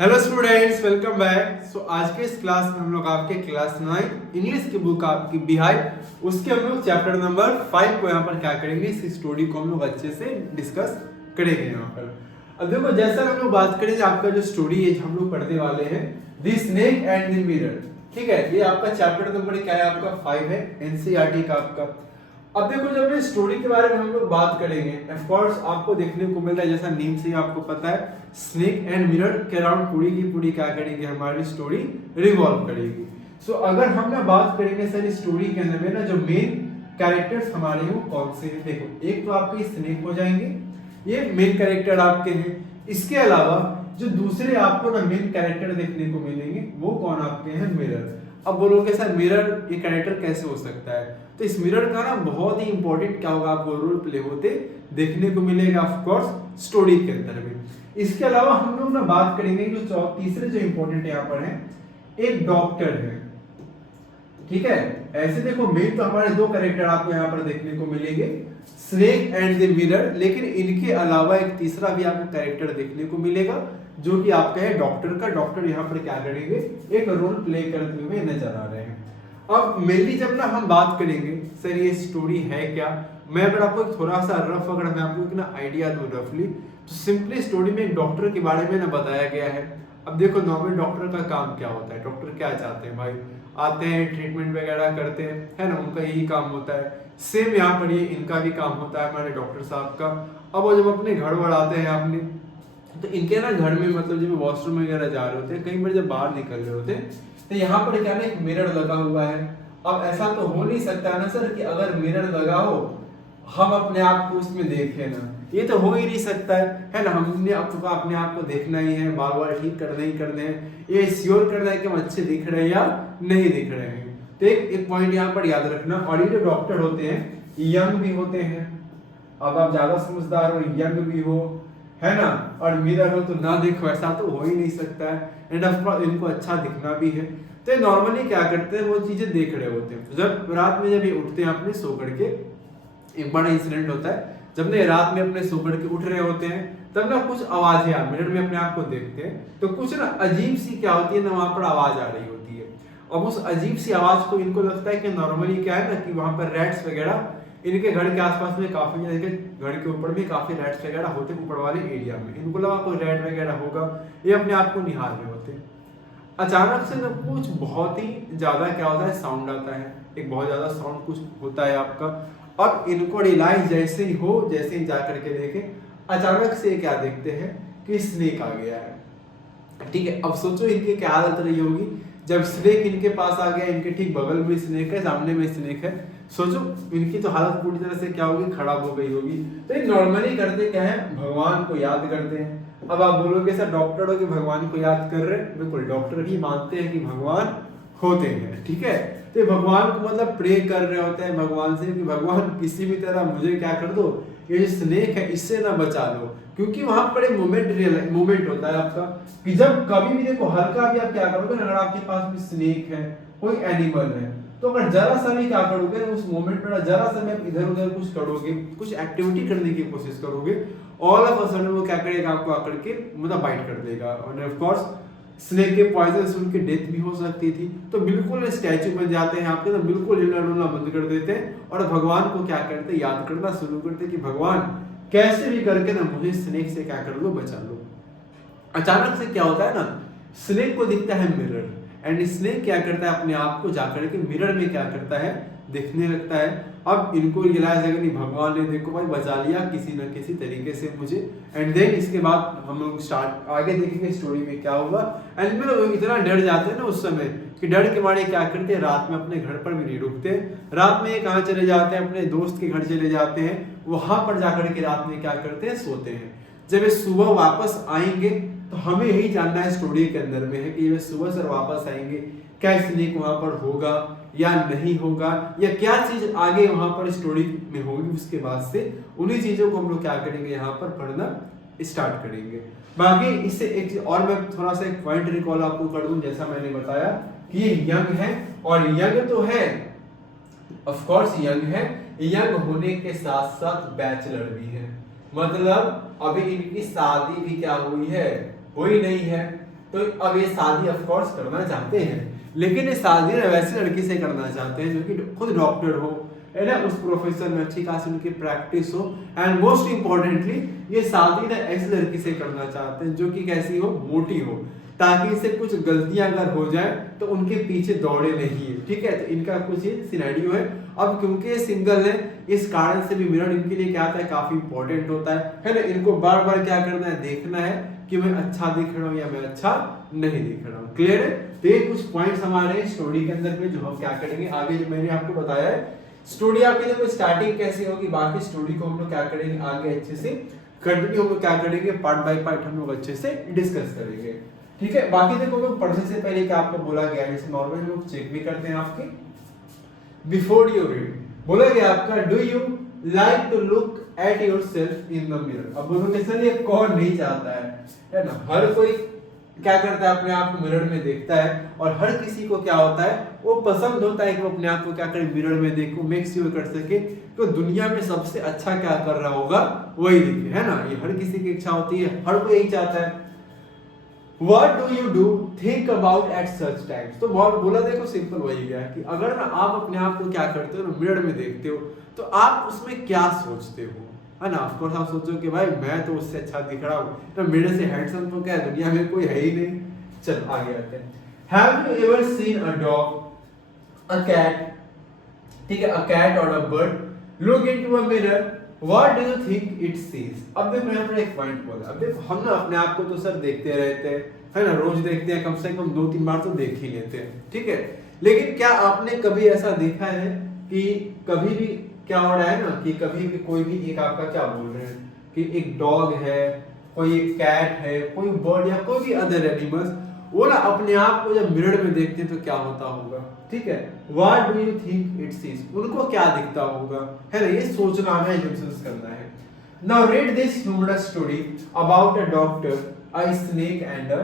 Hello students, welcome back. आज के इस क्लास में हम लोग आपके क्लास 9 इंग्लिश की बुक आपकी बिहाइंड उसके हम लोग चैप्टर नंबर 5 को यहाँ पर क्या करेंगे, इस स्टोरी को हम लोग अच्छे से डिस्कस करेंगे यहाँ पर। अब देखो, जैसा हम लोग बात करेंगे आपका जो स्टोरी है हम लोग पढ़ने वाले हैं the snake and the mirror. ठीक है, ये आपका चैप्टर नंबर क्या है, आपका 5 है, एनसीईआरटी का आपका। अब देखो, जब ये स्टोरी के बारे में हम लोग बात करेंगे, ऑफ कोर्स आपको देखने को मिल रहा है जैसा नेम से ही आपको पता है, स्नेक एंड मिरर के अराउंड पूरी की पूरी क्या करेंगे, हमारी स्टोरी रिवॉल्व करेगी। अगर हम ना बात करेंगे सर स्टोरी के अंदर में ना जो मेन कैरेक्टर्स हमारे वो कौन से हैं, देखो एक तो आपके स्नेक हो जाएंगे, ये मेन कैरेक्टर आपके हैं। इसके अलावा जो दूसरे आपको ना मेन कैरेक्टर देखने को मिलेंगे वो कौन आपके हैं, मिरर। अब बोलोगे सर मिरर ये कैरेक्टर कैसे हो सकता है, तो इस मिरर का ना बहुत ही इंपॉर्टेंट क्या होगा, आपको रोल प्ले होते देखने को मिलेगा ऑफ कोर्स स्टोरी के अंदर में। इसके अलावा हम लोग ना बात करेंगे जो तीसरे जो इंपॉर्टेंट यहाँ पर है, एक डॉक्टर है। ठीक है, ऐसे देखो मेन तो हमारे दो कैरेक्टर आपको यहाँ पर देखने को मिलेंगे, स्नेक एंड द मिरर, लेकिन इनके अलावा एक तीसरा भी आपको कैरेक्टर देखने को मिलेगा जो कि आपका है डॉक्टर का। डॉक्टर यहाँ पर क्या करेंगे, एक रोल प्ले करते हुए नजर आ रहे हैं। अब मेनली जब ना हम बात करेंगे सर ये स्टोरी है क्या, मैं अगर आपको थोड़ा सा रफ अगर मैं आपको एक ना आइडिया दूं रफली, तो सिंपली स्टोरी में एक डॉक्टर के बारे में ना बताया गया है। अब देखो नॉर्मल डॉक्टर का काम क्या होता है, डॉक्टर क्या चाहते हैं भाई, आते हैं ट्रीटमेंट वगैरह करते हैं, है ना, उनका यही काम होता है। सेम यहाँ पर ये इनका भी काम होता है हमारे डॉक्टर साहब का। अब वो जब अपने घर पर आते हैं अपने, तो इनके ना घर में मतलब जब वॉशरूम वगैरह जा रहे होते हैं, कई बार जब बाहर निकल रहे होते हैं, तो यहाँ पर क्या ना एक मिरर लगा हुआ है। अब ऐसा तो हो नहीं सकता ना सर कि अगर मिरर लगा हो हम अपने आप को उसमें देखें ना, ये तो हो ही नहीं सकता है ना। हमने अपने आप को देखना ही है, बार बार ठीक करने ही करने हैं, ये श्योर करना है कि हम अच्छे दिख रहे हैं या नहीं दिख रहे हैं। तो एक पॉइंट यहाँ पर याद रखना, और ये जो डॉक्टर होते हैं यंग भी होते हैं। अब आप ज्यादा समझदार हो, यंग भी हो, है ना, और मिरर हो तो ना देखो, ऐसा तो हो ही नहीं सकता है। एंड ऑफ कोर्स इनको अच्छा दिखना भी है, तो नॉर्मली क्या करते हैं वो चीजें देख रहे होते हैं। जब रात में जब ये उठते हैं अपने सो करके, एक बड़ा इंसिडेंट होता है, जब ने रात में अपने सो करके उठ रहे होते हैं, तब ना कुछ आवाजें आप मिरर में अपने आप को देखते हैं, तो कुछ ना अजीब सी क्या होती है ना, वहां पर आवाज आ रही होती है। और उस अजीब सी आवाज को इनको लगता है कि नॉर्मली क्या है ना कि वहां पर रैट्स वगैरह इनके घर के आसपास में काफी, घर के ऊपर भी काफी रैट्स वगैरह होते हैं, ऊपर वाले एरिया में। इनको लगा कोई रैट वगैरह होगा, ये अपने आप को निहार रहे होते हैं। अचानक से ना कुछ बहुत ही ज्यादा क्या होता है, साउंड आता है, एक बहुत ज्यादा साउंड कुछ होता है आपका। अब इनको रियलाइज जैसे ही हो, जैसे ही जा करके देखे, अचानक से क्या देखते हैं कि स्नेक आ गया है। ठीक है, अब सोचो इनकी क्या हालत रही होगी जब स्नेक इनके पास आ गया, इनके ठीक बगल में स्नेक है, सामने में स्नेक है। सोचो इनकी तो हालत पूरी तरह से क्या होगी, खराब हो गई होगी। तो ये नॉर्मली करते क्या है, भगवान को याद करते हैं। अब आप बोलोगे सर डॉक्टर हो कि भगवान को याद कर रहे हैं, बिल्कुल डॉक्टर भी मानते हैं कि भगवान होते हैं। ठीक है, तो भगवान को मतलब प्रे कर रहे होते हैं भगवान से कि भगवान किसी भी तरह मुझे क्या कर दो, ये जो स्नेक है इससे ना बचा लो। क्योंकि वहां पर एक मोमेंट होता है आपका कि जब कभी भी देखो हल्का भी आप क्या करोगे ना, अगर आपके पास भी स्नेक है, कोई एनिमल है, तो अगर जरा सा भी क्या करोगे उस मोमेंट पर, जरा सा भी आप इधर उधर कुछ करोगे, कुछ एक्टिविटी करने की कोशिश करोगे, ऑल ऑफ अ सडन वो क्या करेगा, आपको आकर के मतलब बाइट कर देगा। और ऑफ कोर्स स्नेक के पॉइजन से उनकी डेथ भी हो सकती थी। तो बिल्कुल स्टैचू बन जाते हैं आपके, तो बिल्कुल हिलना डुलना बंद कर देते हैं और भगवान को क्या करते हैं, याद करना शुरू करते कि भगवान कैसे भी करके ना मुझे स्नेक से क्या कर लो, बचा लो। अचानक से क्या होता है ना, स्नेक को दिखता है मिरर, एंड स्नेक क्या करता है, अपने आप को जाकर के मिरर में क्या करता है, दिखने लगता है। अब इनको रियलाइज है कि नहीं भगवान ने देखो भाई बचा लिया किसी न किसी तरीके से मुझे। एंड देन इसके बाद हम लोग स्टार्ट आगे देखेंगे स्टोरी में क्या होगा। एंड में लोग इतना डर जाते हैं ना उस समय कि डर के मारे क्या करते हैं, रात में अपने घर पर भी नहीं रुकते, रात में कहाँ चले जाते हैं, अपने दोस्त के घर चले जाते हैं, वहां पर जाकर के रात में क्या करते हैं, सोते हैं। जब ये सुबह वापस आएंगे तो हमें यही जानना है स्टोरी के अंदर में है कि ये सुबह सर वापस आएंगे, क्या स्नेक वहां पर होगा या नहीं होगा, या क्या चीज आगे वहां पर स्टोरी में होगी। उसके बाद से उन्हीं चीजों को हम लोग क्या करेंगे, यहाँ पर पढ़ना स्टार्ट करेंगे। बाकी इससे एक और मैं थोड़ा सा एक पॉइंट रिकॉल आपको कर दूं, जैसा मैंने बताया कि ये यंग है, और यंग तो है ऑफ कोर्स यंग है, यंग होने के साथ साथ बैचलर भी है, मतलब अभी इनकी शादी भी क्या हुई है, हुई नहीं है। तो अब ये शादी ऑफ कोर्स करना चाहते हैं, लेकिन ये शादी ना वैसी लड़की से करना चाहते हैं जो कि खुद डॉक्टर हो, है ना, उस प्रोफेशन में अच्छी खासी उनकी प्रैक्टिस हो, एंड मोस्ट इंपॉर्टेंटली ये शादी ना ऐसी लड़की से करना चाहते हैं जो कि कैसी हो, मोटी हो, ताकि इसे कुछ गलतियां अगर हो जाए तो उनके पीछे दौड़े नहीं है। ठीक है, तो इनका कुछ ये सिनेरियो है। अब क्योंकि ये सिंगल है, इस कारण से भी मिरर इनके लिए क्या होता है, काफी इंपॉर्टेंट होता है ना। इनको बार बार क्या करना है, देखना है कि मैं अच्छा दिख रहा हूँ या मैं अच्छा नहीं दिख रहा हूँ। क्लियर है? तो ये कुछ पॉइंट्स हमारे स्टोरी के अंदर में जो हम क्या करेंगे आगे, जो मैंने आपको बताया है स्टोरी आपकी देखो स्टार्टिंग कैसे होगी, बाकी स्टोरी को हम लोग क्या करेंगे आगे अच्छे से कंटिन्यू हम लोग क्या करेंगे, पार्ट बाय पार्ट हम लोग अच्छे से डिस्कस करेंगे। ठीक है, बाकी देखो मैं पढ़ने से पहले क्या आपको बोला गया है, जैसे नॉर्मली हम लोग चेक भी करते हैं आपके बिफोर यू रीड, बोला गया आपका do you like to look at yourself in the mirror. अब बोलोगे सर ये कौन नहीं चाहता है ना, हर कोई क्या करता है अपने आप को मिरर में देखता है, और हर किसी को क्या होता है, वो पसंद होता है कि वो अपने आप को क्या करे, मिरर में देखो, मेक श्योर कर सके तो दुनिया में सबसे अच्छा क्या कर रहा होगा वही दिखे, है ना। ये हर किसी की इच्छा होती है, हर कोई यही चाहता है। What do you do think about at such times? तो बोला देखो सिंपल वही गया कि अगर ना आप अपने आप को क्या करते हो, मिरर में देखते हो, तो आप उसमें क्या सोचते हो, है ना। ऑफ कोर्स आप सोचो कि भाई मैं तो उससे अच्छा दिख रहा हूँ, तो मेरे से हैंडसम तो क्या दुनिया में कोई है ही नहीं। चल आगे आते हैं। Have you ever seen a dog, a cat, ठीक है, a cat or a bird look into a mirror? What do you think it sees? अब देखो यहाँ पर एक पॉइंट बोला, अब देखो हम ना अपने आप को तो सर देखते रहते हैं, है ना, रोज देखते हैं, कम से कम 2-3 बार तो देख ही लेते हैं। ठीक है, लेकिन क्या आपने कभी ऐसा देखा है कि कभी भी क्या हो रहा है ना, कि कभी भी कोई भी एक आपका क्या बोल रहे हैं कि एक डॉग है, कोई एक कैट है, कोई बर्ड या कोई भी अदर एनिमल्स, वो ना अपने आप को जब मिरर में देखते हैं तो क्या होता होगा। ठीक है, what do you think it sees, उनको क्या दिखता होगा, है ना, ये सोचना है, एज्यूम्स करना है। Now read this humorous story about a doctor, a snake and a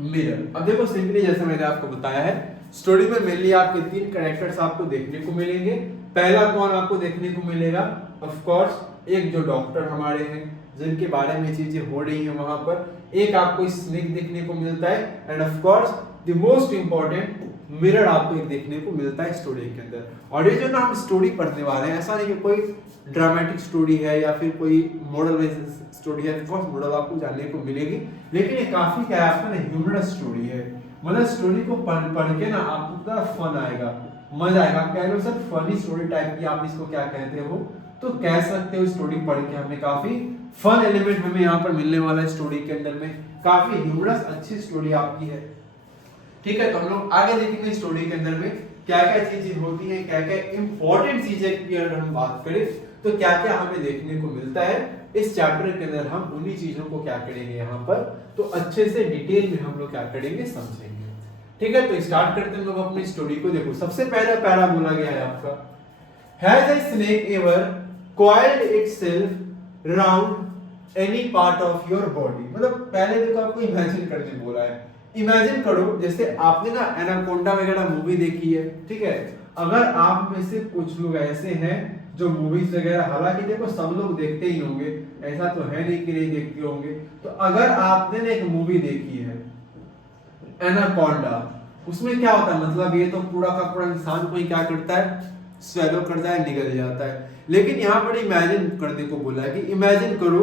mirror. अब देखो सिंपली जैसे मैंने आपको बताया है, स्टोरी में मेनली आपके 3 कैरेक्टर्स आपको देखने को मिलेंगे। पहला कौन आपको देखने को मिलेगा, ऑफ कोर्स एक जो डॉक्टर हमारे हैं जिनके बारे में चीजें हो रही हैं वहां पर, एक आपको स्नेक देखने को मिलता है, end of course the most important mirror आपको एक देखने को मिलता है स्टोरी के अंदर। और ये जो ना हम स्टोरी पढ़ने वाले हैं, ऐसा नहीं कि कोई ड्रामेटिक स्टोरी है या फिर कोई मॉडल बेस्ड स्टोरी है, ऑफ कोर्स मॉडल आपको जानने को मिलेगी, लेकिन ये काफी क्या है आपका ना ह्यूमरस स्टोरी है। मतलब स्टोरी को पढ़ के ना आपको पूरा फन आएगा, मजा आएगा। आप कह लो सर फनी स्टोरी टाइप की आप इसको क्या कहते हो, तो कह सकते हो स्टोरी पढ़ के हमें काफी फन एलिमेंट हमें यहाँ पर मिलने वाला है स्टोरी के अंदर में, काफी ह्यूमरस अच्छी स्टोरी आपकी है। ठीक है, तो हम लोग आगे देखेंगे स्टोरी के अंदर में क्या क्या चीजें होती हैं, क्या क्या इंपॉर्टेंट चीजें की अगर हम बात करें तो क्या क्या हमें देखने को मिलता है इस चैप्टर के अंदर। हम उन्हीं चीजों को क्या करेंगे यहाँ पर, तो अच्छे से डिटेल में हम लोग क्या करेंगे, समझेंगे। ठीक है, तो स्टार्ट करते हैं लोग अपनी स्टोरी को। देखो सबसे पहला पैरा बोला गया है आपका, has a snake ever coiled itself round any part of your body। मतलब पहले देखो आपको इमेजिन करने बोला है। इमेजिन करो जैसे आपने ना एनाकोंडा वगैरह मूवी देखी है, ठीक है, अगर आप में से कुछ लोग ऐसे हैं जो मूवीज वगैरह, हालांकि देखो सब लोग देखते ही होंगे, ऐसा तो है नहीं कि नहीं देखते होंगे, तो अगर आपने ना एक मूवी देखी है एनाकोंडा, उसमें क्या होता है, मतलब ये तो पूरा का पूरा इंसान को ही क्या करता है, स्वेलो करता है, निकल जाता है। लेकिन यहाँ पर इमेजिन करने को बोला है कि इमेजिन करो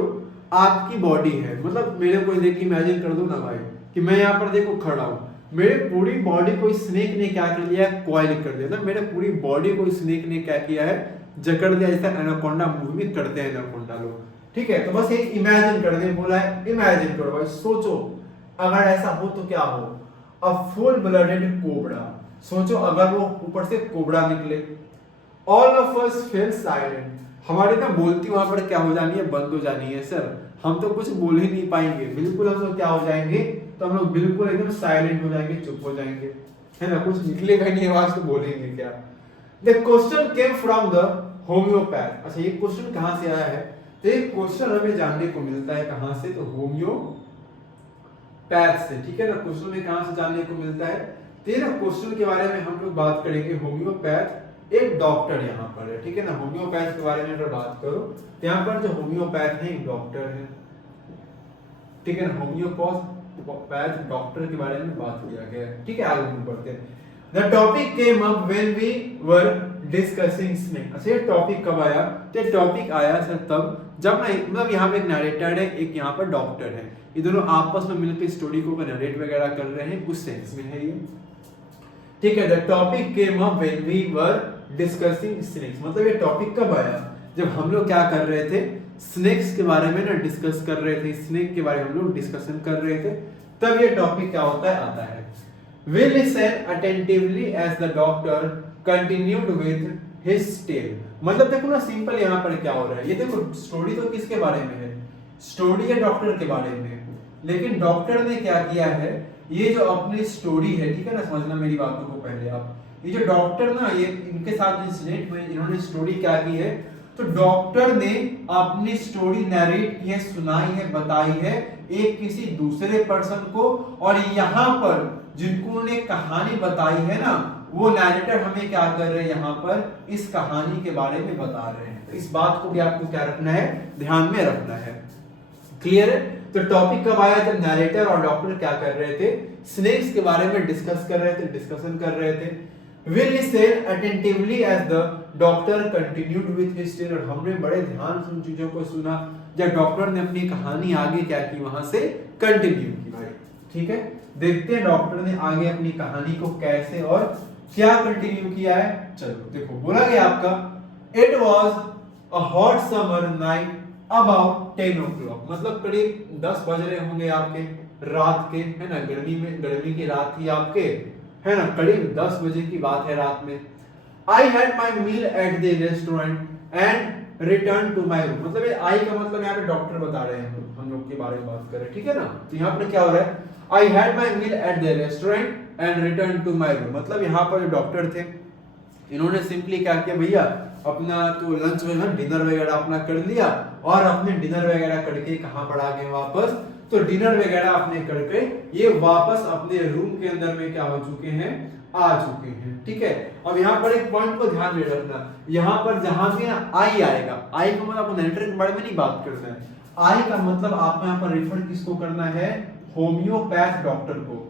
आपकी बॉडी है, मतलब मेरे को देख के इमेजिन कर दो ना भाई कि मैं यहाँ पर देखो खड़ा हूँ, मेरे पूरी बॉडी को स्नेक ने क्या कर लिया है, कॉइल कर दिया, ना मेरे पूरी बॉडी को स्नेक ने क्या किया है, जकड़ दिया, जैसा एनाकोंडा मूवी में करते हैं एनाकोंडा लोग। ठीक है, तो बस ये इमेजिन करने बोला है, इमेजिन करो भाई, सोचो अगर ऐसा हो तो क्या हो, अ फुल ब्लडेड कोबरा, सोचो अगर वो ऊपर से कोबरा निकले। All of us fail silent, हमारी ना बोलती वहां पर क्या हो जानी है, बंद हो जानी है। सर हम तो कुछ बोल ही नहीं पाएंगे, बिल्कुल हम लोग क्या हो जाएंगे, तो हम लोग बिल्कुल एकदम साइलेंट हो जाएंगे, चुप हो जाएंगे, है ना, कुछ निकलेगा नहीं आवाज, तो बोलेंगे क्या। The question came from the homeopath. अच्छा ये क्वेश्चन कहां से आया है, तो ये क्वेश्चन हमें जानने को मिलता है कहां से, तो होम्योपैथ से। ठीक है ना, क्वेश्चन में कहां से जानने को मिलता है, तेरा क्वेश्चन के बारे में हम लोग बात करेंगे। होम्योपैथ एक डॉक्टर यहाँ पर है, ठीक है ना, होम्योपैथ के बारे में अगर बात करो तो यहाँ पर जो होम्योपैथ है एक डॉक्टर है, ठीक है ना, पैथ डॉक्टर के बारे में बात किया गया है। ठीक है, आगे हम बढ़ते हैं। The topic came up when we were discussing snake। अच्छा, ये टॉपिक कब आया? तो ये टॉपिक आया सर तब जब ना, मतलब यहाँ पे एक नरेटर है, एक यहाँ पर डॉक्टर है, ये दोनों आपस में मिलकर स्टोरी को नरेट वगैरह कर रहे हैं, उस सेंस में है ये। ठीक है, the topic came up when we were discussing snakes. मतलब ये टॉपिक कब आया? जब हम लोग क्या कर रहे थे, स्नेक्स के बारे में ना डिस्कस कर रहे थे, स्नेक के बारे में हम लोग डिस्कशन कर रहे थे, तब ये टॉपिक क्या होता है, आता है। We listened attentively as the doctor continued with his tale। मतलब देखो ना, सिंपल यहाँ पर क्या हो रहा है, ये देखो स्टोरी तो किसके बारे में है, स्टोरी है डॉक्टर के बारे में, लेकिन डॉक्टर ने क्या किया है, ये जो अपनी स्टोरी है, ठीक है ना, समझना मेरी बातों को पहले आप, ये जो डॉक्टर ना, ये इनके साथ इंसिडेंट हुए, इन्होंने स्टोरी क्या की है, तो डॉक्टर ने अपनी स्टोरी नरेट की है, सुनाई है, बताई है एक किसी दूसरे पर्सन को, और यहाँ पर जिनको उन्होंने कहानी बताई है ना, वो नरेटर हमें क्या कर रहे हैं, यहाँ पर इस कहानी के बारे में बता रहे हैं। तो इस बात को भी आपको क्या रखना है, ध्यान में रखना है। क्लियर है? तो टॉपिक कब आया, जब नरेटर और डॉक्टर क्या कर रहे थे, स्नेक्स के बारे में डिस्कस कर रहे थे, डिस्कशन कर रहे थे। We listened attentively as the doctor continued with his tale। और हमने बड़े ध्यान से उन चीजों को सुना जब डॉक्टर ने अपनी कहानी आगे क्या की, वहां से कंटिन्यू की भाई। ठीक है, देखते हैं डॉक्टर ने आगे अपनी कहानी को कैसे और क्या कंटिन्यू किया है। चलो देखो, बोला गया आपका, it was a hot summer night about 10 o'clock। मतलब करीब 10 बज रहे होंगे आपके रात के, है ना, गर्मी की रात थी आपके, है ना, करीब 10 बजे की बात है रात में। I had my meal at the restaurant and return to my room. मतलब ये आई का मतलब यहाँ पे डॉक्टर बता रहे हैं, हम लोग के बारे में बात कर रहे हैं, ठीक है ना। तो यहाँ पर क्या हो रहा है, I had my meal at the restaurant and return to my room. मतलब यहाँ पर जो डॉक्टर थे, इन्होंने सिंपली क्या किया भैया, अपना तो लंच में डिनर वगैरह अपना कर लिया, और अपने डिनर वगैरह करके कहाँ पर आ गए वापस, तो डिनर वगैरह अपने करके ये वापस अपने रूम के अंदर में क्या हो चुके हैं, आ चुके हैं। ठीक है, अब यहाँ पर एक पॉइंट को ध्यान में रखना, यहाँ पर जहां भी ना आई आएगा, आई का मतलब आपको नरेटर के बारे में नहीं बात करना है, आई का मतलब आपको यहाँ पर रेफर किसको करना है, होम्योपैथ डॉक्टर को।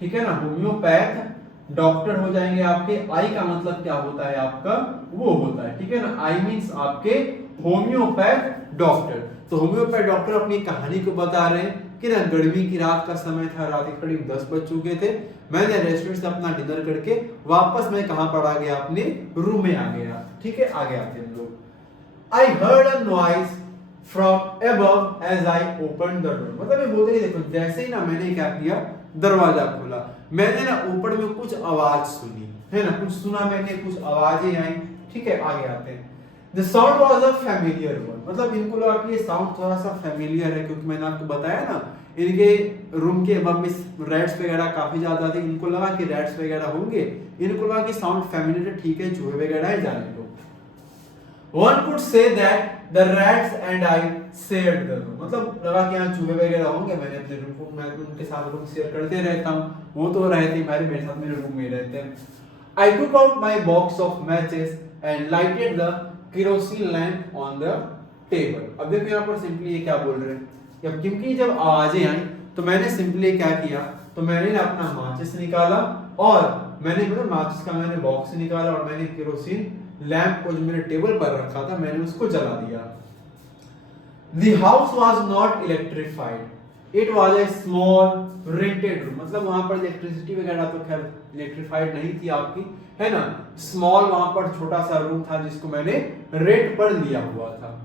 ठीक है ना, होम्योपैथ डॉक्टर हो जाएंगे आपके। आई का मतलब क्या होता है आपका, वो होता है, ठीक है ना, आई मींस आपके होम्योपैथ डॉक्टर। तो होम्योपैथ डॉक्टर अपनी कहानी को बता रहे हैं कि ना, गर्मी की रात का समय था, रात के करीब 10 बज चुके थे, मैंने रेस्टोरेंट से अपना डिनर करके वापस मैं कहां पर आ गया, अपने रूम में आ गया। ठीक है, आगे आते हैं लोग। I heard a noise from above as I open the door. मतलब ये बोलते हैं, देखो जैसे ही ना मैंने क्या किया, दरवाजा खोला, मैंने ना ऊपर में कुछ आवाज सुनी, है ना, कुछ सुना मैंने, कुछ आवाजें आई। ठीक है, आगे आते हैं। The sound was a familiar one। मतलब इनको लगा कि ये साउंड थोड़ा सा फेमिलियर है, क्योंकि मैंने आपको बताया ना, इनके रूम के अब में रैट्स वगैरह काफी ज्यादा थे, इनको लगा कि रैट्स वगैरह होंगे, इनको लगा कि साउंड फेमिलियर है, ठीक है, चूहे वगैरह है, जाने दो। One could say that the rats and I shared the room। मतलब लगा कि यहाँ चूहे वगैरह होंगे, मैंने अपने रूम को, मैं उनके साथ रूम शेयर करते रहता हूँ, वो तो रहते हैं मेरे साथ, मेरे रूम में रहते हैं। I took out my box of matches and lighted the kerosene lamp on the table। अब देखो यहाँ पर सिंपली ये क्या बोल रहे हैं, जब क्योंकि जब आवाजें आई तो मैंने सिंपली क्या किया, तो मैंने अपना माचिस निकाला, और मैंने मतलब माचिस का मैंने बॉक्स निकाला, और मैंने केरोसिन लैंप को जो मेरे टेबल पर रखा था, मैंने उसको जला दिया। The house was not electrified, it was a small rented room। मतलब वहां पर इलेक्ट्रिसिटी वगैरह तो खैर इलेक्ट्रिफाइड नहीं थी आपकी, है ना, स्मॉल वहां पर छोटा सा रूम था जिसको मैंने रेंट पर लिया हुआ था।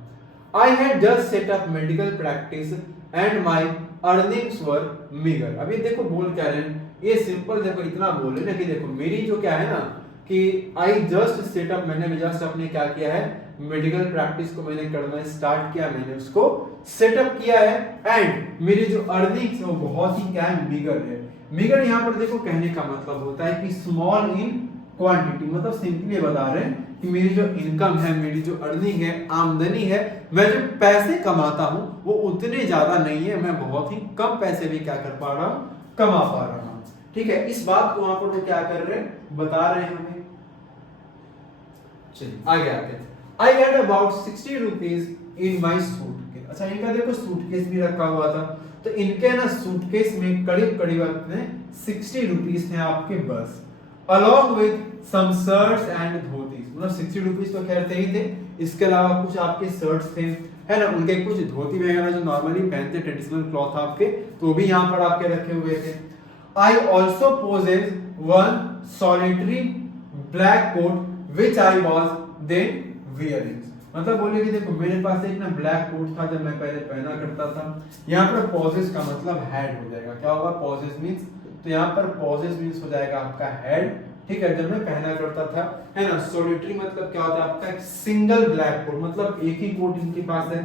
I had just set up medical practice and my earnings were meager। अभी देखो बोल क्या रहे हैं, ये सिंपल देखो इतना बोल रहे ना कि देखो मेरी जो क्या है ना, कि आई जस्ट सेटअप, मैंने जस्ट अपने क्या किया है, मेडिकल प्रैक्टिस को मैंने करना स्टार्ट किया, मैंने उसको सेटअप किया है, एंड मेरी जो अर्निंग्स है वो बहुत ही क्या है, मीगर है। मीगर यहाँ पर देखो कहने का मतलब होता है कि स्मॉल इन क्वांटिटी। मतलब सिंपली बता रहे हैं कि मेरी जो इनकम है, मेरी जो अर्निंग है, आमदनी है, मैं जो पैसे कमाता हूँ वो उतने ज्यादा नहीं है, मैं बहुत ही कम पैसे भी क्या कर पा रहा हूँ, कमा पा रहा हूँ। ठीक है, इस बात को वहां पर वो क्या कर रहे हैं, बता रहे हैं हमें। चलिए आगे आते हैं। I had about 60 rupees in my suitcase। अच्छा इनका देखो सूटकेस भी रखा हुआ था, तो इनके ना सूटकेस में करीब करीब अपने 60 रुपीस थे आपके बस, along with some shirts and dhotis. मतलब 60 रुपीस तो खैर थे ही थे, इसके अलावा कुछ आपके शर्ट्स थे, है ना, उनके कुछ धोती वगैरह जो नॉर्मली पहनते ट्रेडिशनल क्लॉथ आपके, तो भी यहाँ पर आपके रखे हुए थे। I also possess one solitary black coat which I was then wearing. मतलब बोले कि देखो मेरे पास एक ना ब्लैक कोट था जब मैं पहले पहना करता था। यहाँ पर पॉजेस का मतलब हेड हो जाएगा, क्या होगा पॉजेस मींस, तो यहाँ पर पॉजेस मींस हो जाएगा आपका हेड, ठीक है, जब मैं पहना करता था, है ना। सॉलिटरी मतलब क्या होता है आपका, एक सिंगल ब्लैक कोट, मतलब एक ही कोट इनके पास है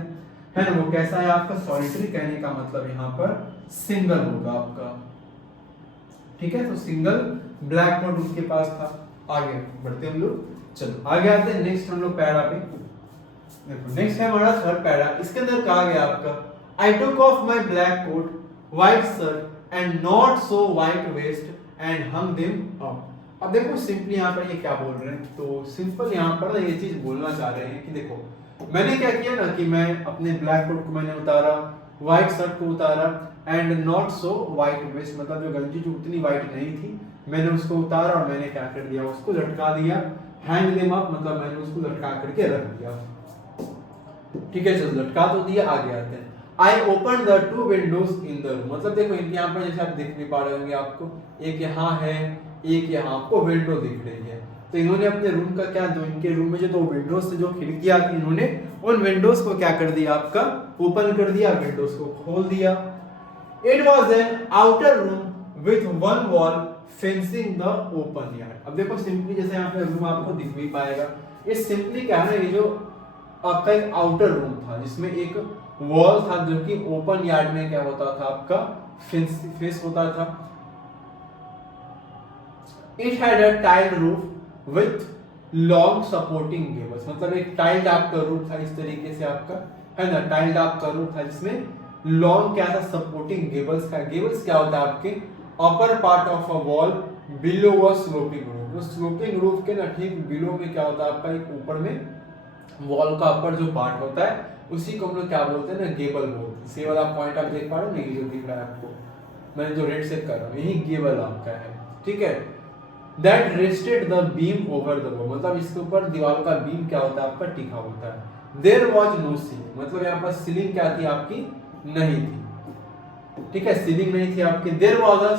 ना, वो कैसा है आपका सॉलिटरी, कहने का मतलब यहाँ पर सिंगल होगा आपका, ठीक है। तो सिंगल ब्लैक कोट उनके पास था। आगे बढ़ते हम लोग, चलो आगे आते हैं नेक्स्ट हम लोग पैरा पे। देखो नेक्स्ट है हमारा थर्ड पैरा, इसके अंदर कहा गया आपका I took off my black coat, white shirt and not so white vest and hung them up. अब देखो सिंपली यहाँ पर ये क्या बोल रहे हैं, तो सिंपल यहाँ पर ना ये चीज बोलना चाह रहे हैं कि देखो मैंने क्या किया ना कि मैं अपने ब्लैक कोट को मैंने उतारा, व्हाइट शर्ट को उतारा and not so white vest, मतलब जो गंजी जो उतनी व्हाइट नहीं थी मैंने उसको उतारा और मैंने क्या कर दिया, उसको लटका दिया। हैंग देम अप मतलब मैंने उसको लटका करके रख दिया, ठीक है। चलो लटका तो दिया, आगे आते हैं। आई open the two Windows in the room, मतलब देखो इनके यहाँ पर जैसे आप देख नहीं पा रहे होंगे आपको, एक यहाँ है एक यहाँ आपको विंडो दिख रही है, तो इन्होंने अपने रूम का क्या, जो इनके रूम में जो दो विंडोज से जो खिड़कियां थी इन्होंने उन विंडोज को क्या कर दिया आपका, ओपन कर दिया, विंडोज को खोल दिया। It was an outer room with one wall fencing the open yard. अब देखो सिंपली जैसे यहाँ पे रूम आपको दिख भी पाएगा, ये सिंपली क्या है, ये जो आपका एक आउटर रूम था जिसमें एक वॉल था जो कि ओपन यार्ड में क्या होता था आपका फेस होता था। It had a tiled roof with long supporting Gables, मतलब एक टाइल्ड आपका रूफ था इस तरीके से आपका, है ना, टाइल्ड आपका रूफ था जिसमें लॉन्ग क्या था, सपोर्टिंग गेबल्स का। गेबल्स क्या होता है आपके upper part of a wall below a sloping roof, तो स्लोपिंग रूफ के ना ठीक बिलो में क्या होता है आपका, एक ऊपर में वॉल का अपर जो पार्ट होता है उसी को हम लोग क्या बोलते हैं ना, गेबल बोलते हैं। सी वाला पॉइंट आप देख पा रहे हो ना, ये जो दिख रहा है आपको, मैं जो रेड से कर रहा हूँ यही गेबल आपका है, ठीक है। That rested the beam over the wall, मतलब इसके ऊपर दीवार का बीम क्या होता है आपका, टिका होता है। देयर वाज नो सीलिंग, मतलब यहाँ पर सीलिंग क्या थी आपकी, नहीं थी, ठीक है, सीलिंग नहीं थी आपकी। देयर वाज अ,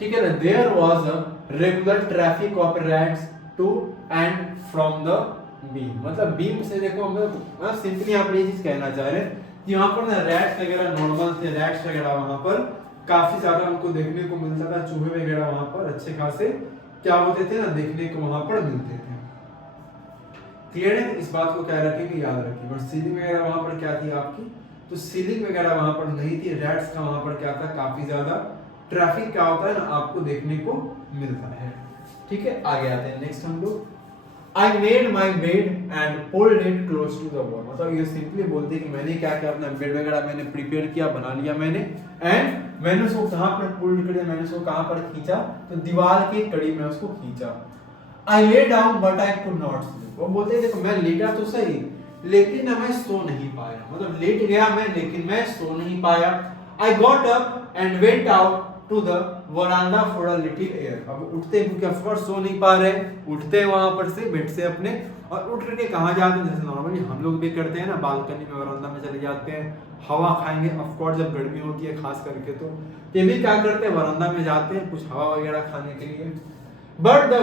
ठीक है ना, there was a regular traffic of rats to and from the beam, मतलब बीम से देखो हम लोग सिंपली यहाँ पर ये चीज कहना चाह रहे हैं कि यहाँ पर ना रैट्स वगैरह नॉर्मल थे, रैट्स वगैरह वहां पर काफी ज्यादा हमको देखने को मिलता था, चूहे वगैरह वहां पर अच्छे खासे क्या होते थे ना, देखने को वहां पर मिलते थे। क्लियर है, इस बात को क्या रखेंगे, याद रखिए। बट सीलिंग वगैरह वहां पर क्या थी आपकी, तो सीलिंग वगैरह वहां पर नहीं थी, रैट्स का वहां पर क्या था, काफी ज्यादा ट्रैफिक क्या होता है ना आपको देखने को मिलता है, ठीक है। आगे आते हैं नेक्स्ट हम लोग। I made my bed and pulled it close to the wall, मतलब ये सिंपली बोलते हैं कि मैंने क्या किया, अपना बेड वगैरह मैंने प्रिपेयर किया, बना लिया मैंने, एंड मैंने उसको कहाँ पर पुल्ड कर दिया, मैंने उसको कहाँ पर खींचा, तो दीवार के करीब में उसको खींचा। I lay down but I could not sleep, वो बोलते हैं देखो मैं लेटा तो सही लेकिन ना मैं सो नहीं पाया, मतलब लेट गया मैं लेकिन मैं सो नहीं पाया। I got up and went out to the veranda for a little air, अब उठते हैं क्योंकि ऑफ कोर्स सो नहीं पा रहे, उठते हैं वहां पर से बेड से अपने, और उठ करके कहाँ जाते हैं, जैसे नॉर्मली हम लोग भी करते हैं ना, बालकनी में वरांडा में चले जाते हैं, हवा खाएंगे। ऑफ कोर्स जब गर्मी होती है खास करके तो ये भी क्या करते हैं, वरांडा में जाते हैं कुछ हवा वगैरह खाने के लिए। But the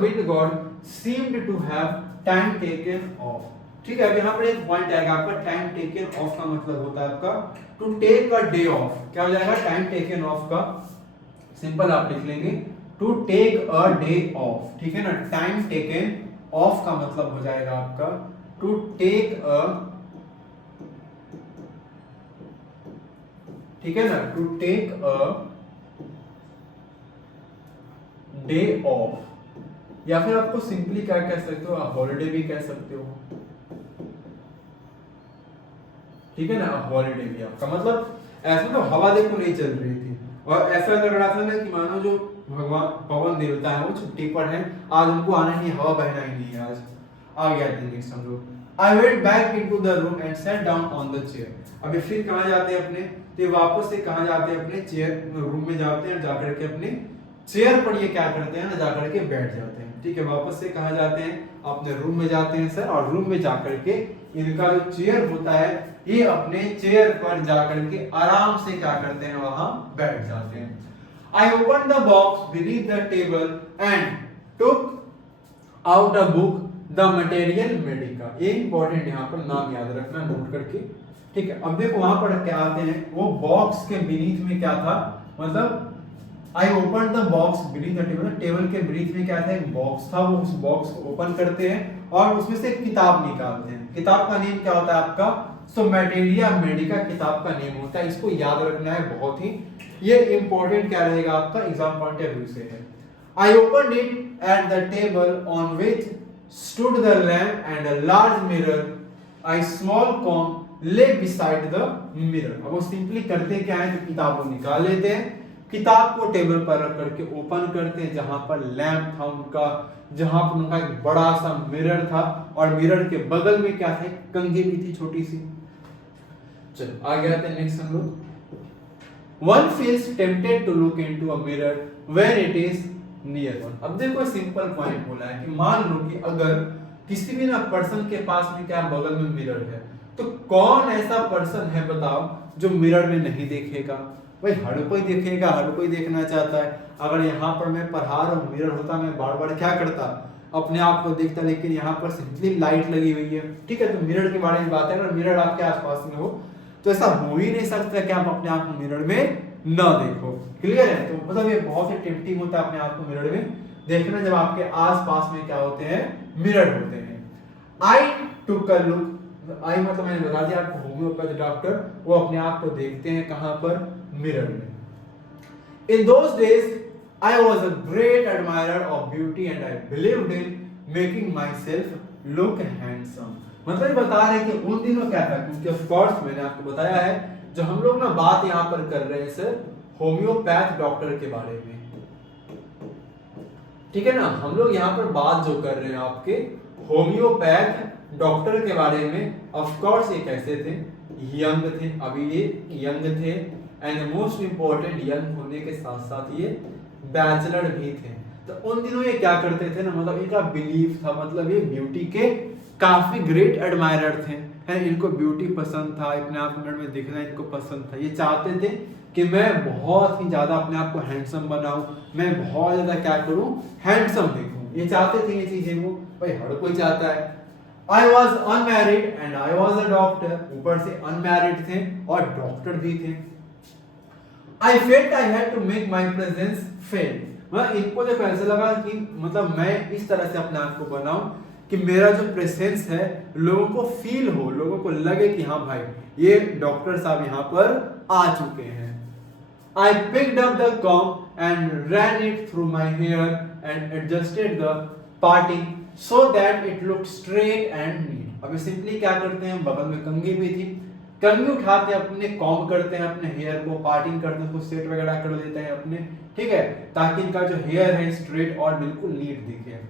wind god seemed to have time taken off, ठीक है। अब यहाँ पर एक पॉइंट आएगा आपका, टाइम टेकन ऑफ का मतलब होता है आपका to take a day off, क्या हो जाएगा, टाइम टेकन ऑफ का सिंपल आप लिख लेंगे to take a day off, ठीक है ना। टाइम टेकन ऑफ का मतलब हो जाएगा आपका टू टेक अ, ठीक है ना, to take a day off, या फिर आपको सिंपली क्या कह सकते हो, हॉलिडे भी कह सकते हो, ठीक है ना। हॉलिडे भी आपका मतलब ऐसा तो हवा देखो नहीं चल रही थी और ऐसा लग रहा था ना कि मानो जो भगवान पवन देवता है वो छुट्टी पर है, आज उनको आना नहीं, हवा बहना ही नहीं है आज। आ गया नेक्स्ट हम लोग। I went back into the room and sat down on the chair. अभी फिर कहाँ जाते हैं अपने, तो वापस से कहाँ जाते हैं अपने चेयर रूम में जाते हैं, जाकर के अपने चेयर पर ये क्या करते हैं ना, जाकर के बैठ जाते हैं। ठीक है, वापस से कहाँ जाते हैं, अपने रूम में जाते हैं सर, और रूम में जाकर के इनका जो चेयर होता है ये अपने चेयर पर जाकर के आराम से क्या करते हैं, वहां बैठ जाते हैं। I opened the box beneath the table and took out a book, the Material Medica। ये इंपॉर्टेंट यहाँ पर नाम याद रखना, नोट करके। ठीक है, अब देखो वहां पर क्या आते हैं, वो बॉक्स के बीनीथ में क्या था, मतलब I opened the box beneath the table, table के बीनीथ में क्या था, एक बॉक्स था, वो उस बॉक्स को ओपन करते हैं और उसमें से किताब निकालते हैं। किताब का नेम क्या होता है आपका, सो मैटेरिया मेडिका किताब का नेम होता है। इसको याद रखना है, बहुत ही ये इंपॉर्टेंट क्या रहेगा आपका एग्जाम पॉइंट ऑफ व्यू से है। I opened it at the table on which stood the lamp and a large mirror. A small comb lay beside the mirror। अब वो सिंपली करते क्या है, तो किताब को निकाल लेते हैं, किताब को टेबल पर रख करके ओपन करते हैं, जहां पर लैंप था उनका, जहां पर उनका एक बड़ा सा मिरर था, और मिरर के बगल में क्या था, एक कंघी भी थी छोटी सी। चलो आगे आते हैं नेक्स्ट हम लोग। One feels tempted to look into a mirror when it is near one। अब देखो सिंपल पॉइंट बोला है कि मान लो कि अगर किसी भी ना पर्सन के पास में क्या बगल में मिरर है, तो कौन ऐसा पर्सन है बताओ जो मिरर में नहीं देखेगा। भाई हर कोई देखेगा, हर कोई देखना चाहता है। अगर यहाँ पर मैं पढ़ा रहा हूँ, मिरर होता, मैं बार बार क्या करता, अपने आप को देखता, लेकिन यहाँ पर सिंपली लाइट लगी हुई है। ठीक है, तो मिरर के बारे में बात है, अगर मिरर आपके आसपास में हो तो ऐसा हो ही नहीं सकता कि आप अपने आप को मिरर में ना देखो। क्लियर है, तो मतलब ये बहुत ही टेम्पटिंग होता है अपने आप को मिरर में देखना, जब आपके आसपास में क्या होते हैं, मिरर होते हैं। आई टुक अ लुक, आई मतलब मैंने बता दिया आपको, होम्योपैथ डॉक्टर वो अपने आप को देखते हैं कहां पर, मिरर में। In those days I was a great admirer of beauty and I believed in making my self look handsome. मतलब बता रहे कि उन दिनों क्या था, क्योंकि ऑफ कोर्स मैंने आपको बताया है, जो हम लोग ना बात यहाँ पर कर रहे हैं सर होम्योपैथ डॉक्टर के बारे में। ठीक है ना, हम लोग यहाँ पर बात जो कर रहे हैं आपके होम्योपैथ डॉक्टर के बारे में। ऑफ कोर्स ये कैसे थे, यंग थे, अभी ये यंग थे, एंड मोस्ट इंपॉर्टेंट यंग होने के साथ साथ ये बैचलर भी थे। तो उन दिनों ये क्या करते थे ना, मतलब इनका बिलीफ था, मतलब ये ब्यूटी के काफी ग्रेट एडमायरर थे, है, इनको ब्यूटी पसंद था, अपने आप में दिखना इनको पसंद था। ये चाहते थे कि मैं बहुत ही ज्यादा अपने आप को हैंडसम बनाऊं, मैं बहुत ज्यादा क्या करूं, हैंडसम दिखूं। ये चाहते थे ये चीजें, वो भाई हर कोई चाहता है। I was unmarried and I was a doctor, ऊपर से अनमैरिड थे और डॉक्टर भी थे। I felt I had to make my presence felt, मतलब इनको जब ऐसा लगा कि मतलब मैं इस तरह से अपने आप को बनाऊं कि मेरा जो प्रेजेंस है लोगों को फील हो, लोगों को लगे कि हाँ भाई ये डॉक्टर साहब यहाँ पर आ चुके हैं। I picked up the comb and ran it through my hair and adjusted the parting so that it looked straight and neat। अभी सिंपली क्या करते हैं, बगल में कंघी भी थी, कंघी उठाते हैं, अपने कॉम्ब करते हैं, अपने हेयर को पार्टिंग करते हैं, उसको सेट वगैरह कर देते हैं अपने, ठीक है, ताकि इनका जो हेयर है स्ट्रेट और बिल्कुल नीट दिखे।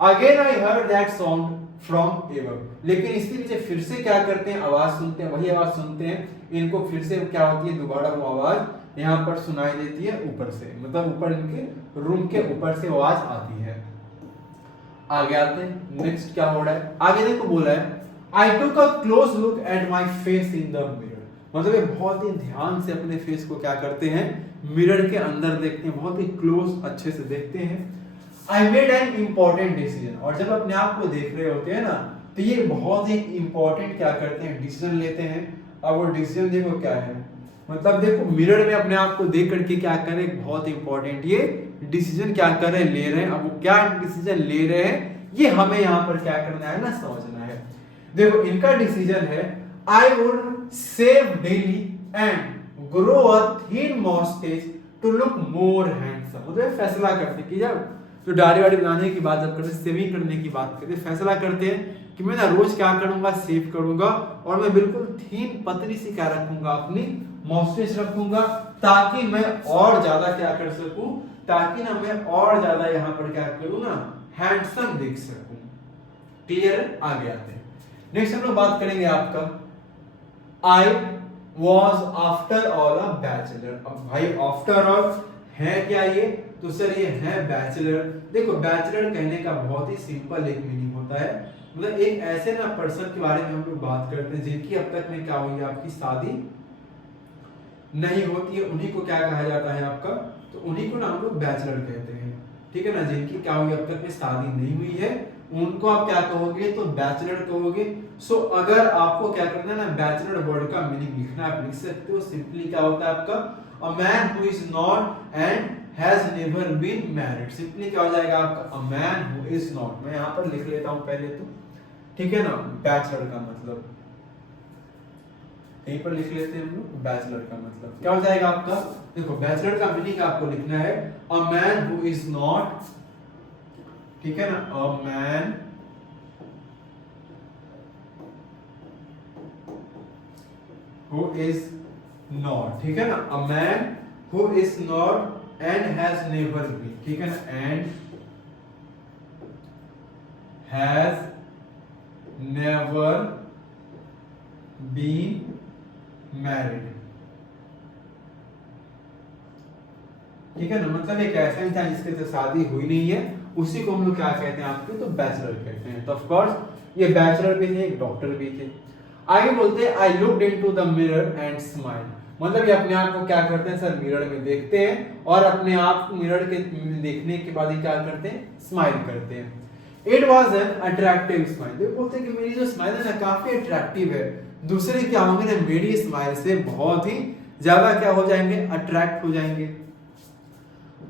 Again I heard that sound from above, लेकिन इसके पीछे फिर से क्या करते हैं, आवाज सुनते हैं, वही आवाज सुनते हैं, इनको फिर से क्या होती है, दोबारा वो आवाज यहाँ पर सुनाई देती है ऊपर से, मतलब ऊपर इनके रूम के ऊपर से आवाज आती है। आगे आते हैं, नेक्स्ट क्या हो रहा है, आगे देखो बोला है I took a close look at my face in the mirror, मतलब ये बहुत ही ध्यान से अपने फेस को क्या करते हैं, मिरर के अंदर देखते हैं, बहुत ही क्लोज अच्छे से देखते हैं। I made an important decision, और जब अपने आप को देख रहे होते हैं ना, तो ये बहुत ही इंपॉर्टेंट क्या करते हैं, डिसीजन लेते हैं। अब वो डिसीजन देखो क्या है, मतलब देखो मिरर में अपने आप को देख करके क्या करें, बहुत इंपॉर्टेंट ये डिसीजन क्या कर रहे हैं, ले रहे हैं। अब वो क्या डिसीजन ले रहे हैं ये हमें यहाँ पर क्या करना है ना, समझना है। देखो इनका डिसीजन है I would shave daily and grow a thin moustache to look more handsome. मतलब फैसला करते कि जब तो दाढ़ी वाड़ी बनाने की बात जब करते, सेविंग करने की बात करते, फैसला करते हैं कि मैं ना रोज क्या करूंगा, सेव करूंगा और मैं बिल्कुल थिन पतली सी क्या रखूंगा, अपनी मॉइस्चर रखूंगा, ताकि मैं और ज्यादा क्या कर सकूं, ताकि ना मैं और ज्यादा यहाँ पर क्या करूं ना, हैंडसम दिख सकूं। क्लियर, आगे आते हैं। नेक्स्ट हम लोग बात करेंगे आपका I was after all a bachelor. अब भाई आफ्टर ऑल है क्या ये, तो सर ये है बैचलर। देखो बैचलर कहने का बहुत ही सिंपल एक मीनिंग होता है, मतलब एक ऐसे ना पर्सन के बारे में हम लोग बात करते हैं जिनकी अब तक में क्या हुई आपकी शादी नहीं होती है, उन्हीं को क्या कहा जाता है आपका, तो उन्हीं को ना हम लोग बैचलर कहते हैं, ठीक है ना। जिनकी क्या हुई अब तक में शादी नहीं हुई है उनको आप क्या कहोगे, तो बैचलर कहोगे। सो अगर आपको क्या करना है ना, बैचलर वर्ड का मीनिंग लिखना, आप लिख सकते हो। सिंपली क्या होता है आपका, a man who is not and has never been married. Simply क्या हो जाएगा आपका, a man who is not. मैं यहाँ पर लिख लेता हूँ पहले तो, ठीक है ना, बैचलर का मतलब कहीं पर लिख लेते हैं हम लोग, बैचलर का मतलब क्या हो जाएगा आपका, देखो बैचलर का मीनिंग आपको लिखना है a man who is not, ठीक है ना, a man who is not, ठीक है ना, a man who is not and has never been, ठीक है ना, and has never been married, ठीक है ना, मतलब एक ऐसा इंसान जिसके साथ शादी हुई नहीं है उसी को हम लोग क्या कहते हैं आपके, तो बैचलर कहते हैं। तो ऑफ कोर्स ये बैचलर भी थे, एक डॉक्टर भी थे। आगे बोलते हैं I looked into the mirror and smile, मतलब ये अपने आप को क्या करते हैं सर, मिरर में देखते हैं और अपने आप को मिरर के देखने के बाद ही क्या करते हैं, स्माइल करते हैं। It was an attractive smile, बोलते हैं कि मेरी जो स्माइल है ना काफी अट्रैक्टिव है, दूसरे क्या होंगे ना मेरी स्माइल से बहुत ही ज्यादा क्या हो जाएंगे, अट्रैक्ट हो जाएंगे।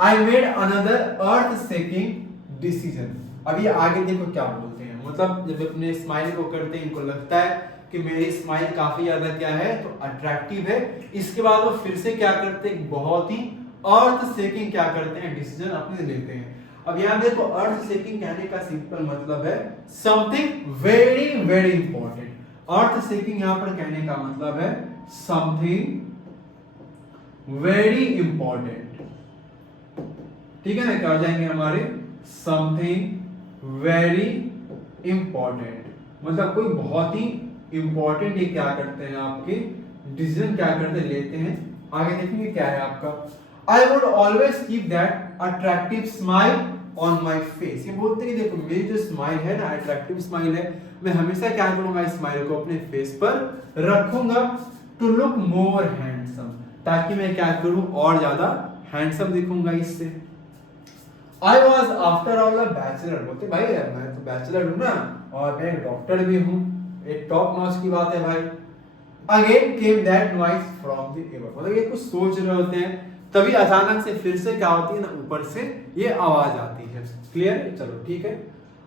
I made another earth-shaking decision। अब ये आगे देखो क्या बोलते हैं, मतलब जब अपने स्माइल को करते हैं इनको लगता है कि मेरी स्माइल काफी ज्यादा क्या है, तो अट्रैक्टिव है। इसके बाद वो फिर से क्या करते हैं, बहुत ही अर्थ शेकिंग क्या करते हैं, डिसीजन अपने लेते हैं। अब यहाँ देखो अर्थ शेकिंग कहने का सिंपल मतलब है समथिंग वेरी वेरी इंपॉर्टेंट। अर्थ शेकिंग यहाँ पर कहने का मतलब है समथिंग वेरी इंपॉर्टेंट, ठीक है ना, क्या हो जाएंगे हमारे समथिंग वेरी इंपॉर्टेंट, मतलब कोई बहुत ही इंपॉर्टेंट ये क्या करते हैं आपके डिसीजन क्या करते लेते हैं। आगे देखेंगे क्या है आपका I would always keep that attractive smile on my face. ये बोलते हैं कि देखो मेरी जो स्माइल है ना, अट्रैक्टिव स्माइल है, मैं हमेशा क्या करूंगा, इस स्माइल को अपने फेस पर रखूंगा टू लुक मोर हैंडसम, ताकि मैं क्या करूं और ज्यादा हैंडसम दिखूंगा इससे। I was after all a bachelor, बोलते भाई मैं तो बैचलर हूं ना और मैं एक डॉक्टर भी हूं, एक टॉप नॉच की बात है भाई। Again came that noise from the ever, मतलब ये कुछ सोच रहे होते हैं तभी अचानक से फिर से क्या होती है ना, ऊपर से ये आवाज आती है। क्लियर, चलो ठीक है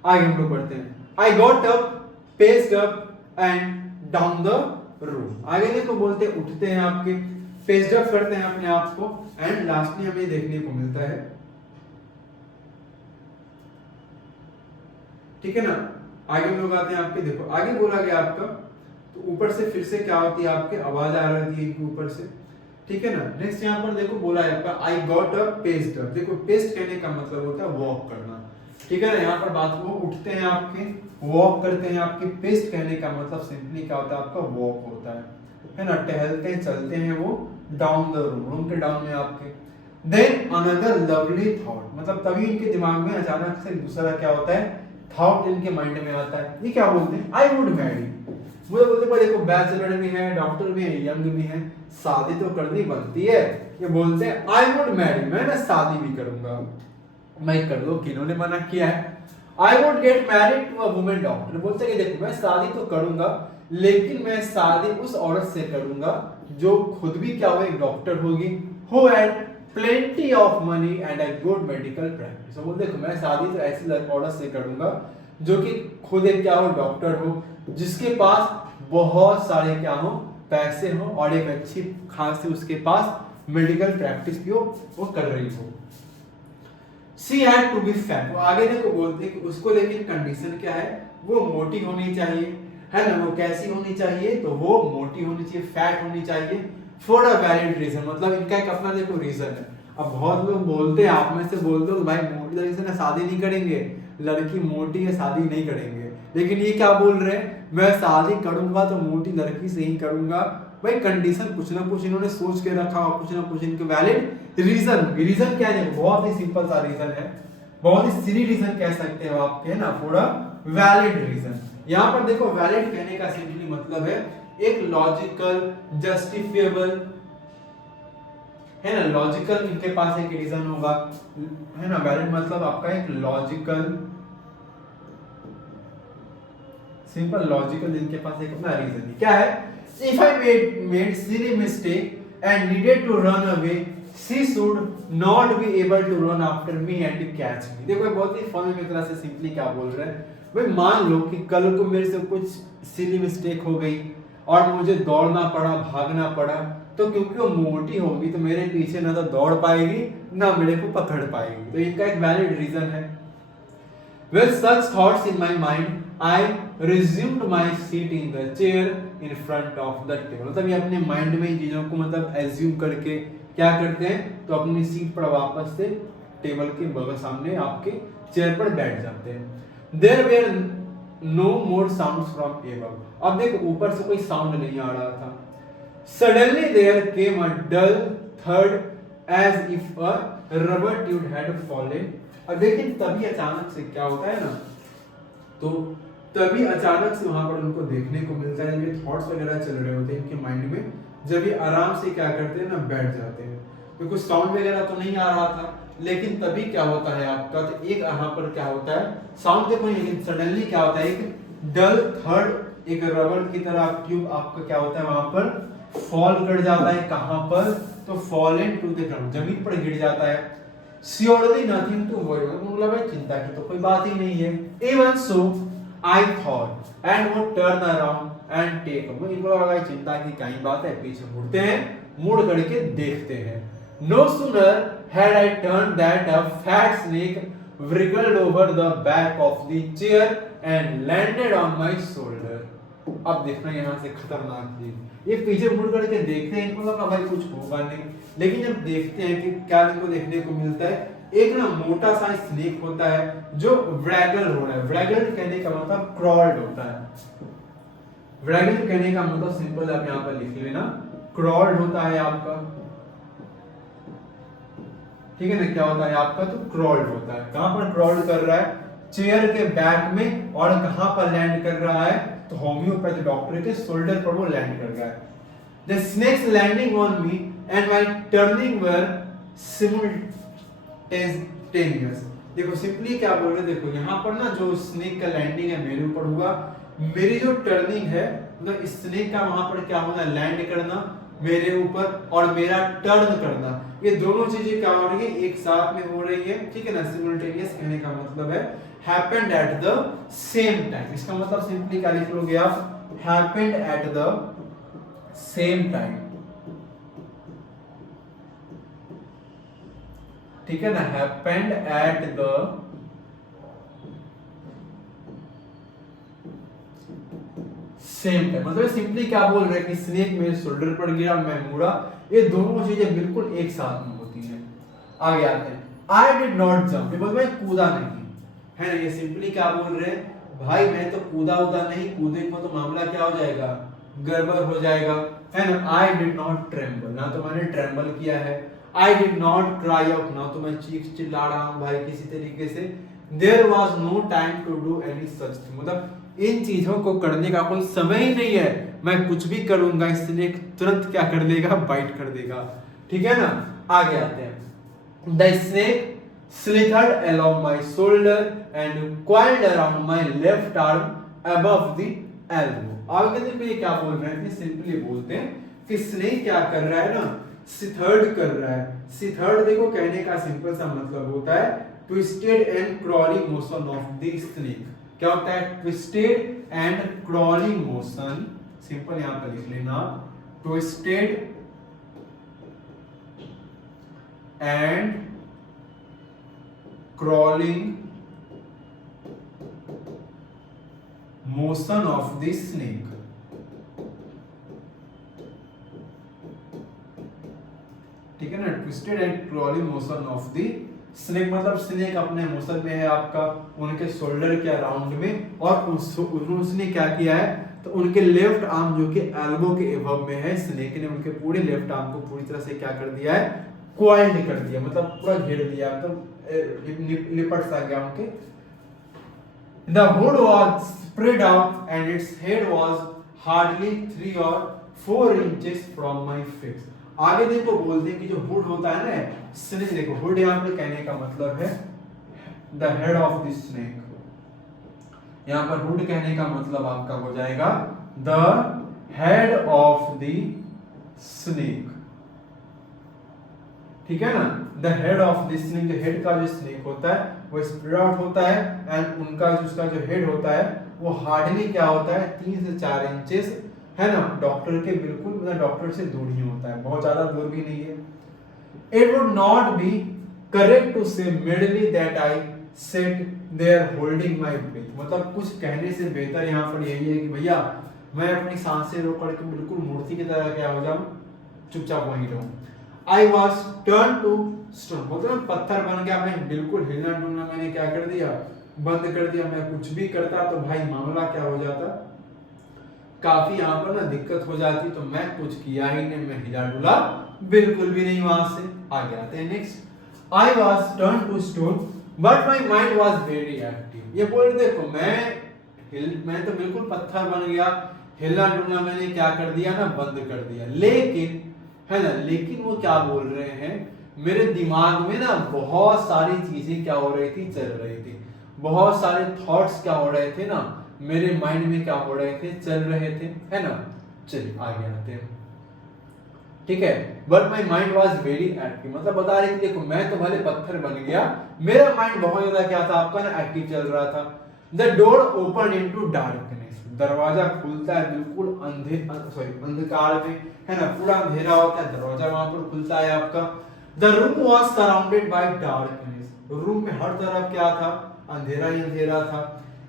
आगे हम लोग बढ़ते हैं। I got up, paced up and down the room. आगे देखो बोलते उठते हैं आपके, पेस्ड अप करते हैं अपने आप को, एंड लास्टली हमें देखने को मिलता है, ठीक है ना। आगे हम लोग आते हैं आपके, देखो आगे बोला गया आपका, तो ऊपर से फिर से क्या होती है आपके, आवाज आ रही है ऊपर से, ठीक है ना। नेक्स्ट यहाँ पर देखो बोला है आपका I got a paced up, देखो पेस्ट कहने का मतलब होता है वॉक करना, ठीक है ना। यहाँ पर बात को उठते हैं आपके, वॉक करते हैं आपके, पेस्ट कहने का मतलब सिंपली क्या होता है आपका, वॉक होता है ना, टहलते हैं चलते हैं वो डाउन द रूम, रूम के डाउन में आपके। देन अनदर लवली थॉट, मतलब तभी इनके दिमाग में अचानक से दूसरा क्या होता है, थॉट इनके माइंड में आता है। ये क्या बोलते हैं, आई वुड मैरी, मुझे बोलते पर देखो बैचलर भी है, डॉक्टर भी है, यंग भी है, शादी तो करनी बनती है। ये बोलते हैं आई वुड मैरी, मैं ना शादी भी करूंगा। मैं कर लो, किन्होंने मना किया है। I would get married to a woman doctor, बोलते हैं कि देखो मैं शादी तो करूंगा लेकिन मैं शादी उस औरत से करूंगा जो खुद भी क्या हो, एक डॉक्टर होगी, who had plenty of money and a good medical practice। तो बोलते देखो मैं शादी तो ऐसी औरत से करूंगा जो कि खुद एक क्या हो, डॉक्टर हो, जिसके पास बहुत सारे क्या हो, पैसे हो, और एक अच्छी खासी उसके पास मेडिकल प्रैक्टिस भी हो, वो कर रही हो। She had to be fat, वो आगे देखो बोलते कि उसको लेकिन कंडीशन क्या है, वो मोटी होनी चाहिए, है ना। वो कैसी होनी चाहिए, तो वो मोटी होनी चाहिए, फैट होनी चाहिए, फॉर अ वैलिड रीजन, मतलब इनका एक अपना देखो रीजन है। अब बहुत लोग बोलते हैं, आप में से बोलते हो भाई मोटी लड़की से ना शादी नहीं करेंगे, लड़की मोटी है शादी नहीं करेंगे, लेकिन ये क्या बोल रहे हैं, मैं शादी करूंगा तो मोटी लड़की से ही करूंगा। भाई कंडीशन कुछ ना कुछ इन्होंने सोच के रखा हो, कुछ ना कुछ इनके वैलिड रीजन। रीजन क्या है, बहुत ही सिंपल सा रीजन है, बहुत ही सिली रीजन कह सकते हो आप, है ना, थोड़ा वैलिड रीजन। यहाँ पर देखो वैलिड कहने का सिंपली मतलब है एक लॉजिकल, जस्टिफिएबल, है ना, लॉजिकल इनके पास एक रीजन होगा, है ना। वैलिड मतलब आपका एक लॉजिकल, सिंपल लॉजिकल, इनके पास एक अपना रीजन है। क्या है, if I made silly mistake and needed to run away, she should not be able to run after me and catch me. देखो बहुत ही फन में तरह से सिंपली क्या बोल रहे हैं, भाई मान लो कि कल को मेरे से कुछ सिली मिस्टेक हो गई और मुझे दौड़ना पड़ा, भागना पड़ा, तो क्योंकि वो मोटी होगी तो मेरे पीछे ना तो दौड़ पाएगी ना मेरे को पकड़ पाएगी। तो इनका एक वैलिड रीजन है। With such thoughts in my mind, I resumed my seat in the chair in front of the table। मतलब ये अपने माइंड में इन चीजों को मतलब एज्यूम करके क्या करते हैं, तो अपनी सीट पर वापस से टेबल के बगल सामने आपके चेयर पर बैठ जाते हैं। There were no more sounds from above। अब देखो ऊपर से कोई साउंड नहीं आ रहा था। Suddenly there came a dull thud as if a rubber tube had fallen। अब लेकिन तभी अचानक से क्या होता है ना, तो तभी अचानक से वहां पर उनको देखने को मिलता है, ये थॉट्स वगैरह चल रहे होते हैं इनके माइंड में, जब ये आराम से क्या करते हैं ना, बैठ जाते हैं। तो कुछ साउंड वगैरह तो नहीं आ रहा था, लेकिन तभी क्या होता है आपका, तो एक यहाँ पर क्या होता है, साउंड देखो, लेकिन सडनली क्या होता है, एक डल थर्ड, एक रबर की तरह ट्यूब आपका क्या होता है वहां पर फॉल कर जाता है। कहां पर, तो fall into the ground, जमीन पर गिर जाता है। Surely nothing to worry, मतलब भाई चिंता की तो कोई बात ही नहीं है। Even so, I thought, and वो turn around and take, इनको लगा चिंता की कहीं बात है, पीछे मुड़ते हैं, मुड़ करके देखते हैं। No sooner had I turned that a fat snake wriggled over the back of the chair and landed on my shoulder। अब देखना यहाँ से खतरनाक चीज, ये पीछे मुड़ करके देखते हैं, इनको लगा भाई कुछ होगा नहीं, लेकिन जब देखते हैं कि क्या इनको देखने को मिलता है, एक ना मोटा सा स्नेक होता है जो व्रैगल हो रहा है। व्रैगल कहने का मतलब क्रॉल्ड होता है। व्रैगल कहने का मतलब सिंपल आप यहाँ पर लिख लेना, क्रॉल्ड होता है आपका, ठीक है ना, क्या होता है आपका, तो क्रॉल्ड होता है। कहां पर क्रॉल्ड कर रहा है, चेयर के बैक में, और कहां पर लैंड कर रहा है, तो होम्योपैथी डॉक्टर के शोल्डर पर वो लैंड कर रहा है। The snake's landing on me and my turning were simultaneous। देखो सिंपली क्या बोल रहे हैं, देखो यहाँ पर ना जो स्नेक का लैंडिंग है मेरे ऊपर हुआ, मेरी जो टर्निंग है मतलब स्नेक का वहां पर क्या होना, लैंड करना मेरे ऊपर, और मेरा टर्न करना, ये दोनों चीजें क्या हो रही है, एक साथ में हो रही है, ठीक है ना। सिमुलटेनियस कहने का मतलब है happened at the same time. इसका मतलब सिंपली क्या लिख लोगे आप, happened at the same time, ठीक है ना, happened at the same time. मतलब सिंपली क्या बोल रहे हैं कि स्नेक मेरे शोल्डर पर गिरा, मैं मुड़ा, ये दोनों चीजें बिल्कुल एक साथ में होती हैं। आगे आते हैं, आई डिड नॉट जंप, मतलब मैं कूदा नहीं, है ना। ये सिंपली क्या बोल रहे हैं, भाई मैं तो कूदा नहीं, कूदेंगे तो मामला क्या हो जाएगा, गड़बड़ हो जाएगा, है ना। आई डिड नॉट ट्रेम्बल, ना तो मैंने ट्रेम्बल किया है। I did not cry out, ना तो मैं चीख चिल्ला रहा हूं भाई किसी तरीके से। There was no time to do any such thing, मतलब इन चीजों को करने का कोई समय ही नहीं है, मैं कुछ भी करूंगा इसलिए तुरंत क्या कर देगा, बाइट कर देगा, ठीक है ना। आगे आते हैं, the snake slithered along my shoulder and coiled around my left arm above the elbow। आगे देखो ये क्या बोल रहे हैं, सिंपली बोलते हैं कि स्नेक क्या कर रहा है ना, सिथर्ड कर रहा है। सिथर्ड देखो कहने का सिंपल सा मतलब होता है twisted and crawling motion of the snake. क्या होता है, twisted and crawling motion, simple यहां पर लिख लेना, twisted and crawling motion of the snake, ठीक है ना, twisted and crawling motion of the snake मतलब स्नेक अपने मुसल में है आपका, उनके शोल्डर के अराउंड में, और उसने क्या किया है, तो उनके लेफ्ट आर्म जो कि एल्बो के एबव में है, स्नेक ने उनके पूरे लेफ्ट आर्म को पूरी तरह से क्या कर दिया है, क्वाइल्ड कर दिया, मतलब पूरा घेर दिया, मतलब लिपट सा गया उनके। The hood was spread out and its head was hardly 3 or 4 inches from my face. आगे देखो बोलते हैं कि जो हुड होता है ना स्नेक, देखो हुड यहाँ पर कहने का मतलब है the head of the snake, यहाँ पर हुड कहने का मतलब आपका हो जाएगा the head of the snake, ठीक है ना। The head of the snake, जो हेड का जो स्नेक होता है वो स्प्रेड आउट होता है, एंड उनका जो उसका जो हेड होता है वो हार्डली क्या होता है 3 से 4 इंचेस, है ना, डॉक्टर के बिल्कुल मतलब डॉक्टर से दूर ही होता है, बहुत ज्यादा दूर भी नहीं है। It would not be correct to say merely that I sat there holding my breath, मतलब कुछ कहने से बेहतर यहाँ पर यही है कि भैया मैं अपनी सांसें रोक करके बिल्कुल मूर्ति की तरह क्या हो जाऊं, चुपचाप वहीं रहूं। I was turned to stone, मतलब पत्थर बन गया, मैं बिल्कुल हिलना डुलना मैंने क्या कर दिया, बंद कर दिया। मैं कुछ भी करता तो भाई मामला क्या हो जाता, काफी यहाँ पर ना दिक्कत हो जाती, तो मैं कुछ किया ही नहीं, मैं हिला डुला बिल्कुल भी नहीं। वहां से आगे आते हैं next. I was turned to stone but my mind was very active, ये बोल देखो मैं तो बिल्कुल पत्थर बन गया, हिलना डुलना मैंने क्या कर दिया ना, बंद कर दिया, लेकिन है ना, लेकिन वो क्या बोल रहे हैं, मेरे दिमाग में ना बहुत सारी चीजें क्या हो रही थी, चल रही थी, बहुत सारे थॉट्स क्या हो रहे थे ना, मेरे माइंड में क्या हो रहे थे, चल रहे थे, है ना। चलिए आगे आते हैं, ठीक है। But my mind was very active, मतलब बता रहे कि देखो मैं तो भले पत्थर बन गया, मेरा माइंड बहुत ज्यादा क्या था आपका ना, एक्टिव चल रहा था। The door open into darkness, दरवाजा खुलता है बिल्कुल अंधकार में, है ना, पूरा अंधेरा होता है, दरवाजा वहां पर खुलता है आपका। The room was surrounded by darkness, room में हर तरफ क्या था, अंधेरा ही अंधेरा था।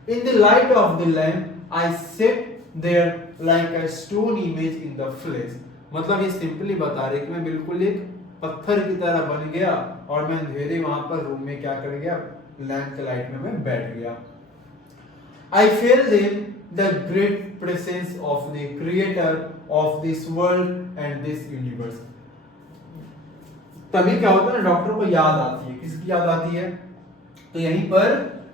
In the light of the lamp I sat there like a stone image in the flesh, मतलब ये सिंपली बता रहे कि मैं बिल्कुल एक पत्थर की तरह बन गया, और मैं अंधेरे वहां पर रूम में क्या कर गया, लैंप के लाइट में मैं बैठ गया। I felt in the great presence of the creator of this world and this universe. तभी क्या होता है ना, डॉक्टर को याद आती है, किसकी याद आती है, तो यहीं पर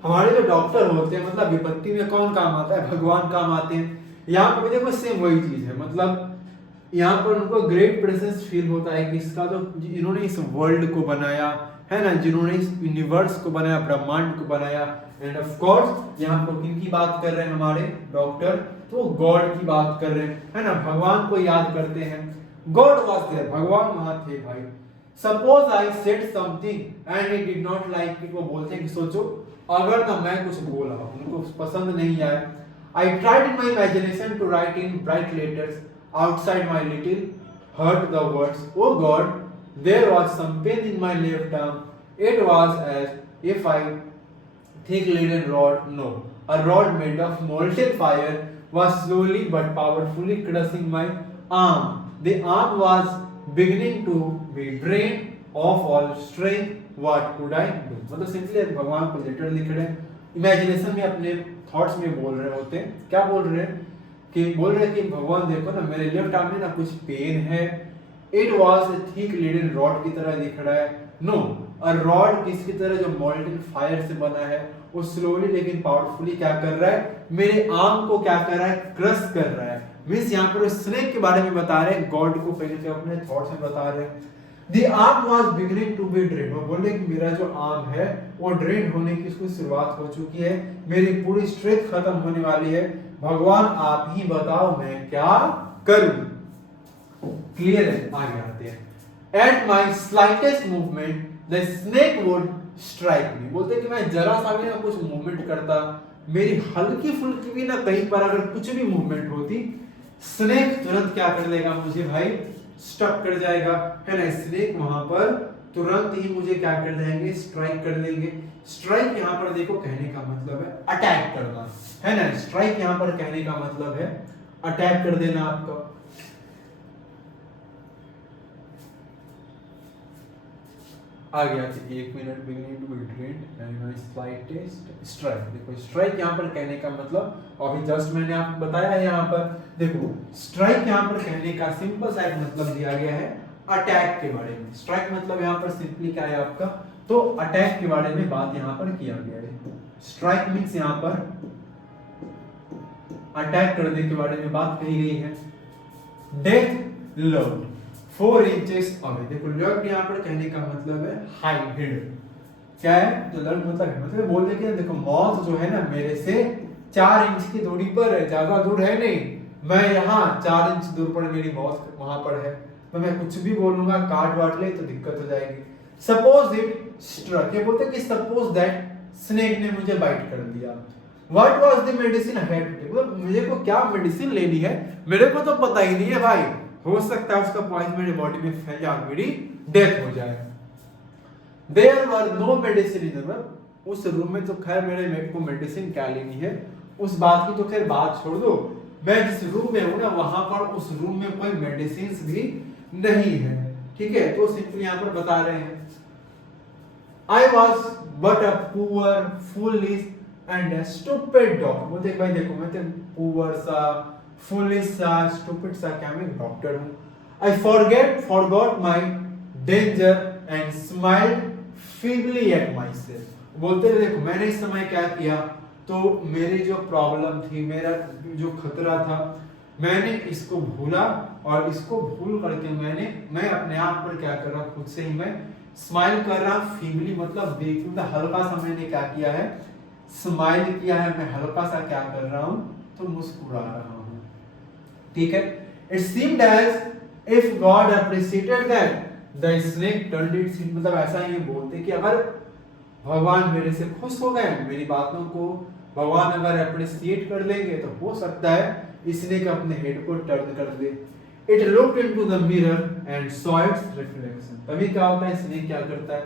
हमारे जो डॉक्टर होते हैं, मतलब विपत्ति में कौन काम आता है, भगवान काम आते हैं। यहाँ पर देखो सेम वही चीज है, मतलब यहाँ पर उनको ग्रेट प्रेजेंस फील होता है कि इसका तो इन्होंने इस वर्ल्ड को बनाया है ना, जिन्होंने इस यूनिवर्स को बनाया, ब्रह्मांड को बनाया, एंड ऑफ कोर्स यहाँ पर किन की बात कर रहे हैं हमारे डॉक्टर, तो गॉड की बात कर रहे हैं, है ना, भगवान को याद करते हैं। गॉड वाज देयर, भगवान वहां थे भाई। Suppose I said something and he did not like it, वो बोलते हैं कि सोचो अगर ना मैं कुछ बोला उनको पसंद नहीं आया। I tried in my imagination to write in bright letters outside my little hurt the words, oh God, there was some pain in my left arm. It was as if I thick leaden rod, no, a rod made of molten fire was slowly but powerfully crushing my arm. The arm was beginning to be drained of all strength. What could I do? मतलब simply भगवान को letter लिख रहे हैं, imagination में अपने thoughts में बोल रहे होते हैं, क्या बोल रहे हैं कि बोल रहे कि भगवान देखो ना मेरे लेफ्ट आर्म में ना कुछ पेन है। इट वाज थिक लीडन रॉड की तरह दिख रहा है, नो, अ रॉड किसकी तरह, जो मोल्टन फायर से बना है, वो स्लोली लेकिन पावरफुली क्या कर रहा है, मेरे आर्म को क्या कर रहा है, क्रश कर रहा है। मींस यहाँ पर स्नेक के बारे में बता रहे हैं, गॉड को पहले से अपने थॉट्स में बता रहे हैं। The arm was beginning to be drained, वो बोले कि मेरा जो आर्म है वो ड्रेन होने की इसको शुरुआत हो चुकी है, मेरी पूरी स्ट्रेंथ खत्म होने वाली है, भगवान आप ही बताओ मैं क्या करूं। क्लियर है, आगे आते हैं। At my slightest movement the snake would strike मी, बोलते कि मैं जरा सा भी ना कुछ मूवमेंट करता, मेरी हल्की फुल्की भी ना कहीं पर अगर कुछ भी मूवमेंट होती, स्नेक तुरंत क्या कर देगा मुझे भाई, स्टक कर जाएगा, है ना। स्नेक वहां पर तुरंत ही मुझे क्या कर देंगे, स्ट्राइक कर देंगे। स्ट्राइक यहाँ पर देखो कहने का मतलब है अटैक करना, है ना, स्ट्राइक यहाँ पर कहने का मतलब है अटैक कर देना आपका। आ गया कि 1 minute beginning to iterate and slide test strike. देखो स्ट्राइक यहाँ पर कहने का मतलब अभी जस्ट मैंने आपको बताया है। यहाँ पर देखो स्ट्राइक यहाँ पर कहने का सिंपल सा एक मतलब दिया गया है अटैक के बारे में। स्ट्राइक मतलब यहाँ पर सिंपली क्या है आपका, तो अटैक के बारे में बात यहाँ पर किया गया है। स्ट्राइक मीन्स यहाँ पर अटैक करने के बारे में बात कही गई है। Death lord 4 inches away. देखो लर्ड यहाँ पर कहने का मतलब है हाइड। क्या है तो लर्ड मतलब बोल दे कि देखो मौत जो है ना मेरे से 4 इंच की दूरी पर है, ज्यादा दूर है नहीं। मैं यहाँ 4 इंच दूर पर मेरी मौत वहां पर है, तो मैं कुछ भी बोलूंगा काट वाट ले तो दिक्कत हो जाएगी। सपोज इट स्ट्रक, ये बोलते कि सपोज दैट स्नेक ने मुझे बाइट कर दिया। What was the medicine I had to take, मतलब मुझे को क्या मेडिसिन लेनी है मेरे को तो पता ही नहीं है भाई। हो सकता है उसका पॉइजन मेरी बॉडी में फैल जाए और मेरी डेथ हो जाए। There were no medicine in the room. उस रूम में तो खैर मेरे को मेडिसिन क्या लेनी है उस बात की तो खैर बात छोड़ दो। मैं जिस रूम में हूं ना वहां पर उस रूम में कोई मेडिसिन भी नहीं है। ठीक है, तो सिंपली यहां पर बता रहे हैं I was but a poor, foolish and a stupid dog। बोलते भाई देखो मैं तो poor सा, foolish सा, stupid सा, क्या मैं डॉक्टर हूँ। I forgot my danger and smiled feebly at myself। बोलते देखो मैंने इस समय क्या किया, तो मेरी जो प्रॉब्लम थी, मेरा जो खतरा था, मैंने इसको भूला और इसको भूल करके मैं अपने आप पर क्या कर रहा, खुद से ही मैं स्माइल कर रहा। फीबली मतलब देखो हल्का सा मैंने क्या किया है, स्माइल किया है। मैं हल्का सा क्या कर रहा हूं, तो मुस्कुरा रहा हूं। ठीक है, it seemed as if God appreciated that the snake turned its, मतलब ऐसा ही बोलते कि अगर भगवान मेरे से खुश हो गए, मेरी बातों को भगवान अगर अप्रिशिएट कर लेंगे तो हो सकता है स्नेक अपने हेड को टर्न कर दे। It looked into the mirror and saw its reflection। तभी क्या होता है, स्नेक क्या करता है,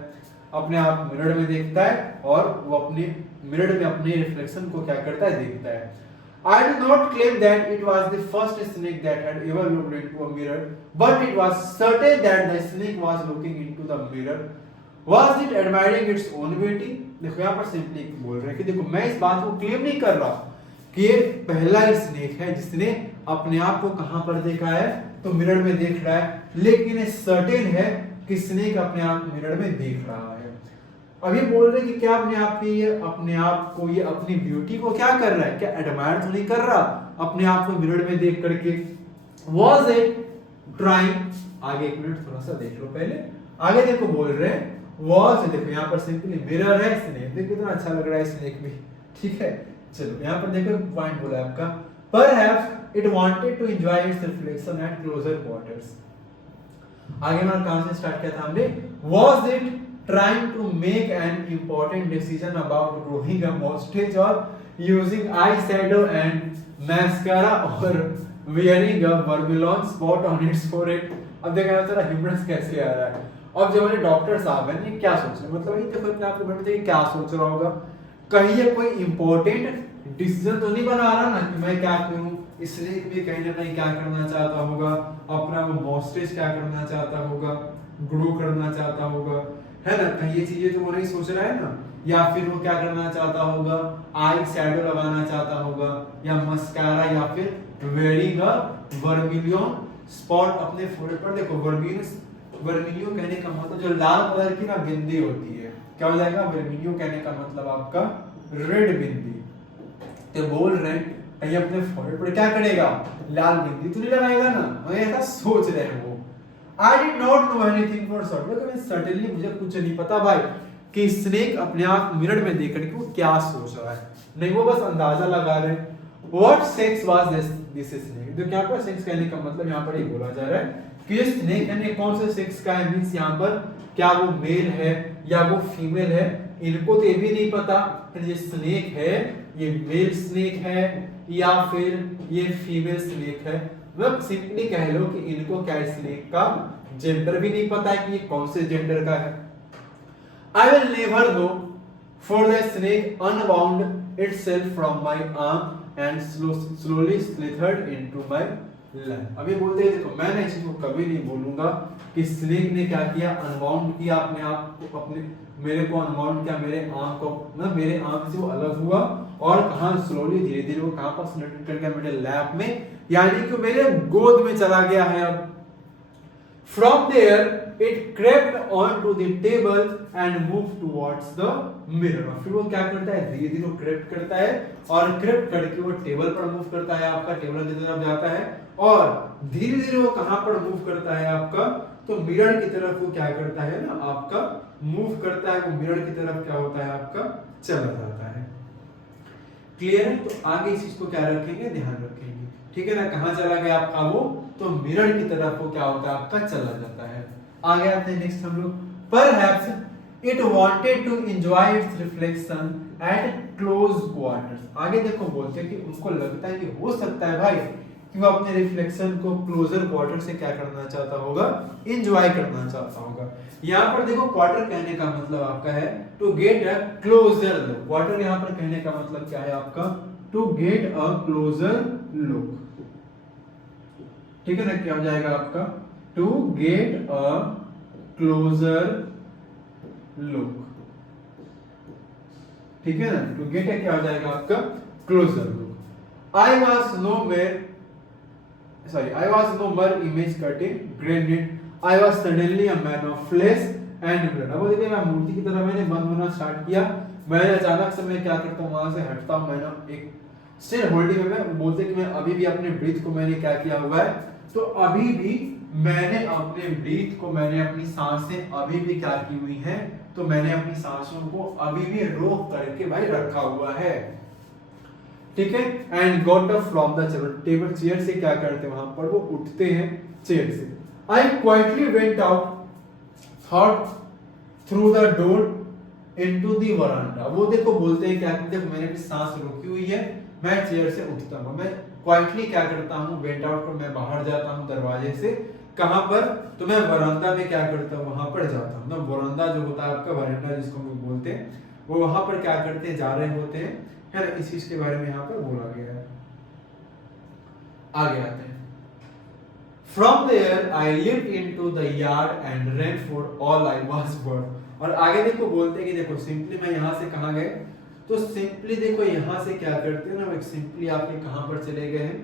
अपने आप मिरर में देखता है और वो अपने मिरर में अपने रिफ्लेक्शन को क्या करता है, देखता है। I do not claim that it was the first snake that had ever looked into a mirror, but it was certain that the snake was looking into the mirror। Was it admiring its own beauty? देखो यहाँ पर simply बोल रहे हैं कि देखो मैं इस बात को क्लेम नहीं कर रहा कि ये पहला स्नेक है जिसने अपने आप को कहां पर देखा है, तो मिरर में देख रहा है, लेकिन ये सर्टेन है कि स्नेक अपने आप मिरर में देख रहा है। अभी बोल रहे कि क्या अपने आप की ये अपने आप को, ये अपनी ब्यूटी को क्या कर रहा है, क्या एडमायर तो नहीं कर रहा अपने आप को मिरर में देख करके। Was it trying, आगे एक मिनट थोड़ा सा देख लो पहले, आगे देखो बोल रहे हैं was, देखो यहाँ पर सिंपली मिरर है, स्नेक देखो कितना अच्छा लग रहा है स्नेक भी। ठीक है, चलो यहाँ पर देखो पॉइंट बोला है आपका, perhaps it wanted to enjoy its reflection at closer quarters। आगे हमारा कहां से स्टार्ट किया था हमने, was it trying to make an important decision about growing a mustache or using eyeshadow and mascara or wearing a vermilion spot on its forehead। अब देखा तेरा ह्यूमरस कैसे आ रहा है। अब जो हमारे डॉक्टर साहब हैं ये क्या सोच रहे हैं, मतलब ये देखो अपने आप को बैठे क्या सोच रहा होगा, कहीं ये कोई इंपॉर्टेंट डिसीजन तो नहीं बना रहा ना कि मैं क्या करूं, इसलिए भी कहीं ना कहीं क्या करना चाहता होगा, अपना वो मॉस्टेज क्या करना चाहता होगा, ग्रो करना चाहता होगा, है ना। कहीं ये चीजें तो वो नहीं सोच रहा है ना, या फिर वो क्या करना चाहता होगा, आई शैडो लगाना चाहता होगा, या मस्कारा, या फिर वेयरिंग अ वर्मिलियन स्पॉट अपने फोrehead पर। देखो वर्मिलियन कहने का मतलब जो लाल कलर की ना बिंदी होती है, क्या हो जाएगा, वर्मिलियन कहने का मतलब आपका रेड बिंदी। तो बोल रहे हैं कहीं अपने फोrehead पर क्या करेगा, लाल बिंदी तो नहीं लगाएगा ना, मैं ऐसा सोच रहे हैं वो। I did not know anything for certain, certainly मुझे कुछ नहीं पता भाई कि स्नेक अपने आप मिरर में देख करके वो क्या सोच रहा है, नहीं वो बस अंदाजा लगा रहे हैं। What sex was this snake? तो क्या पर सेक्स कहने का मतलब यहाँ पर ये बोला जा रहा है कि ये स्नेक है कौन से सेक्स का है, मींस यहाँ पर क्या वो मेल है या वो फीमेल है, इनको तो ये भी नहीं पता कि ये स्नेक है ये मेल स्नेक है या फिर ये फीमेल स्नेक है। मतलब सिंपली कह लो कि इनको क्या स्नेक का जेंडर भी नहीं पता है कि ये कौन से जेंडर का है। I will never know, for the snake unwound itself from my arm and slowly slithered into my lamp. अभी बोलते हैं देखो मैं इस चीज को कभी नहीं बोलूंगा कि स्नेक ने क्या किया, अनबाउंड किया अपने आप को, अपने मेरे को अनबाउंड किया, मेरे आंख को मतलब मेरे आंख से वो अलग हुआ और कहां स्लोली धीरे धीरे वो कहां पर सेलेक्ट कर गया मेरे लैप में, यानी कि मेरे गोद में चला गया है। अब from there it crept onto the table and moved towards the mirror। फिर वो क्या करता है, धीरे धीरे वो crept करता है और crept करके वो टेबल पर मूव करता है, आपका टेबल की तरफ जाता है और धीरे धीरे वो कहां पर मूव करता है आपका, तो मिरर की तरफ वो क्या करता है ना आपका मूव करता है, वो मिरर की तरफ क्या होता है आपका चला जाता है। क्लियर है? तो आगे इस चीज को क्या रखेंगे, ध्यान रखेंगे, ठीक है ना। कहां चला गया आपका वो, तो मिरर की तरफ वो क्या होता है आपका चला जाता है। आगे आते हैं नेक्स्ट हम लोग, perhaps it wanted to enjoy its reflection at close quarters. आगे देखो बोलते हैं कि उनको लगता है कि हो सकता है भाई कि वो अपने रिफ्लेक्शन को क्लोजर क्वार्टर से क्या करना चाहता होगा, एंजॉय करना चाहता होगा। यहाँ पर देखो क्वार्टर कहने का मतलब आपका है to get a closer look. Quarter यहाँ पर कहने का मतलब क्या है आपका, to get a closer look, ठीक है ना। क्या हो जाएगा आपका, to get a closer look, ठीक है ना। टू गेट क्या हो जाएगा आपका closer look. I was no more image cutting granted, I was suddenly a man of flesh and blood। अब देखिए मैं मूर्ति की तरह मैंने बंद होना स्टार्ट किया, मैंने अचानक से मैं क्या करता हूँ वहां से हटता हूँ, मैंने एक स्टिल होल्डिंग में बोलते कि मैं अभी भी अपने ब्रीथ को मैंने क्या किया हुआ है, तो अभी भी मैंने अपने ब्रीथ को, मैंने अपनी सांसें अभी भी क्या की हुई हैं, तो मैंने अपनी सांसों को अभी भी रोक करके भाई रखा हुआ है, ठीक है। And got up from the table, chair से क्या करते हैं वहां पर वो उठते हैं चेयर से। I quietly went out thought through the door into the veranda. वो देखो बोलते हैं क्या करते हैं, मैंने अपनी सांस रोकी हुई है, मैं चेयर से उठता हूं, मैं क्वाइटली क्या करता हूं, वेंट आउट पर मैं बाहर जाता हूं दरवाजे से, कहां पर, तो मैं वरांडा में क्या करता हूं, वहां पर जाता हूं। मतलब वरांडा जो होता है आपका, वरांडा जिसको हम बोलते हैं, वो वहां पर क्या करते हैं, जा रहे होते हैं, है ना। इस चीज के बारे में यहाँ पर बोला गया है। आगे आते हैं, from there I lived into the yard and ran for all I was worth। और आगे देखो बोलते हैं कि देखो सिंपली मैं यहाँ से कहाँ गए, तो सिंपली देखो यहाँ से क्या करते हैं ना, सिंपली आपके कहाँ पर चले गए हैं,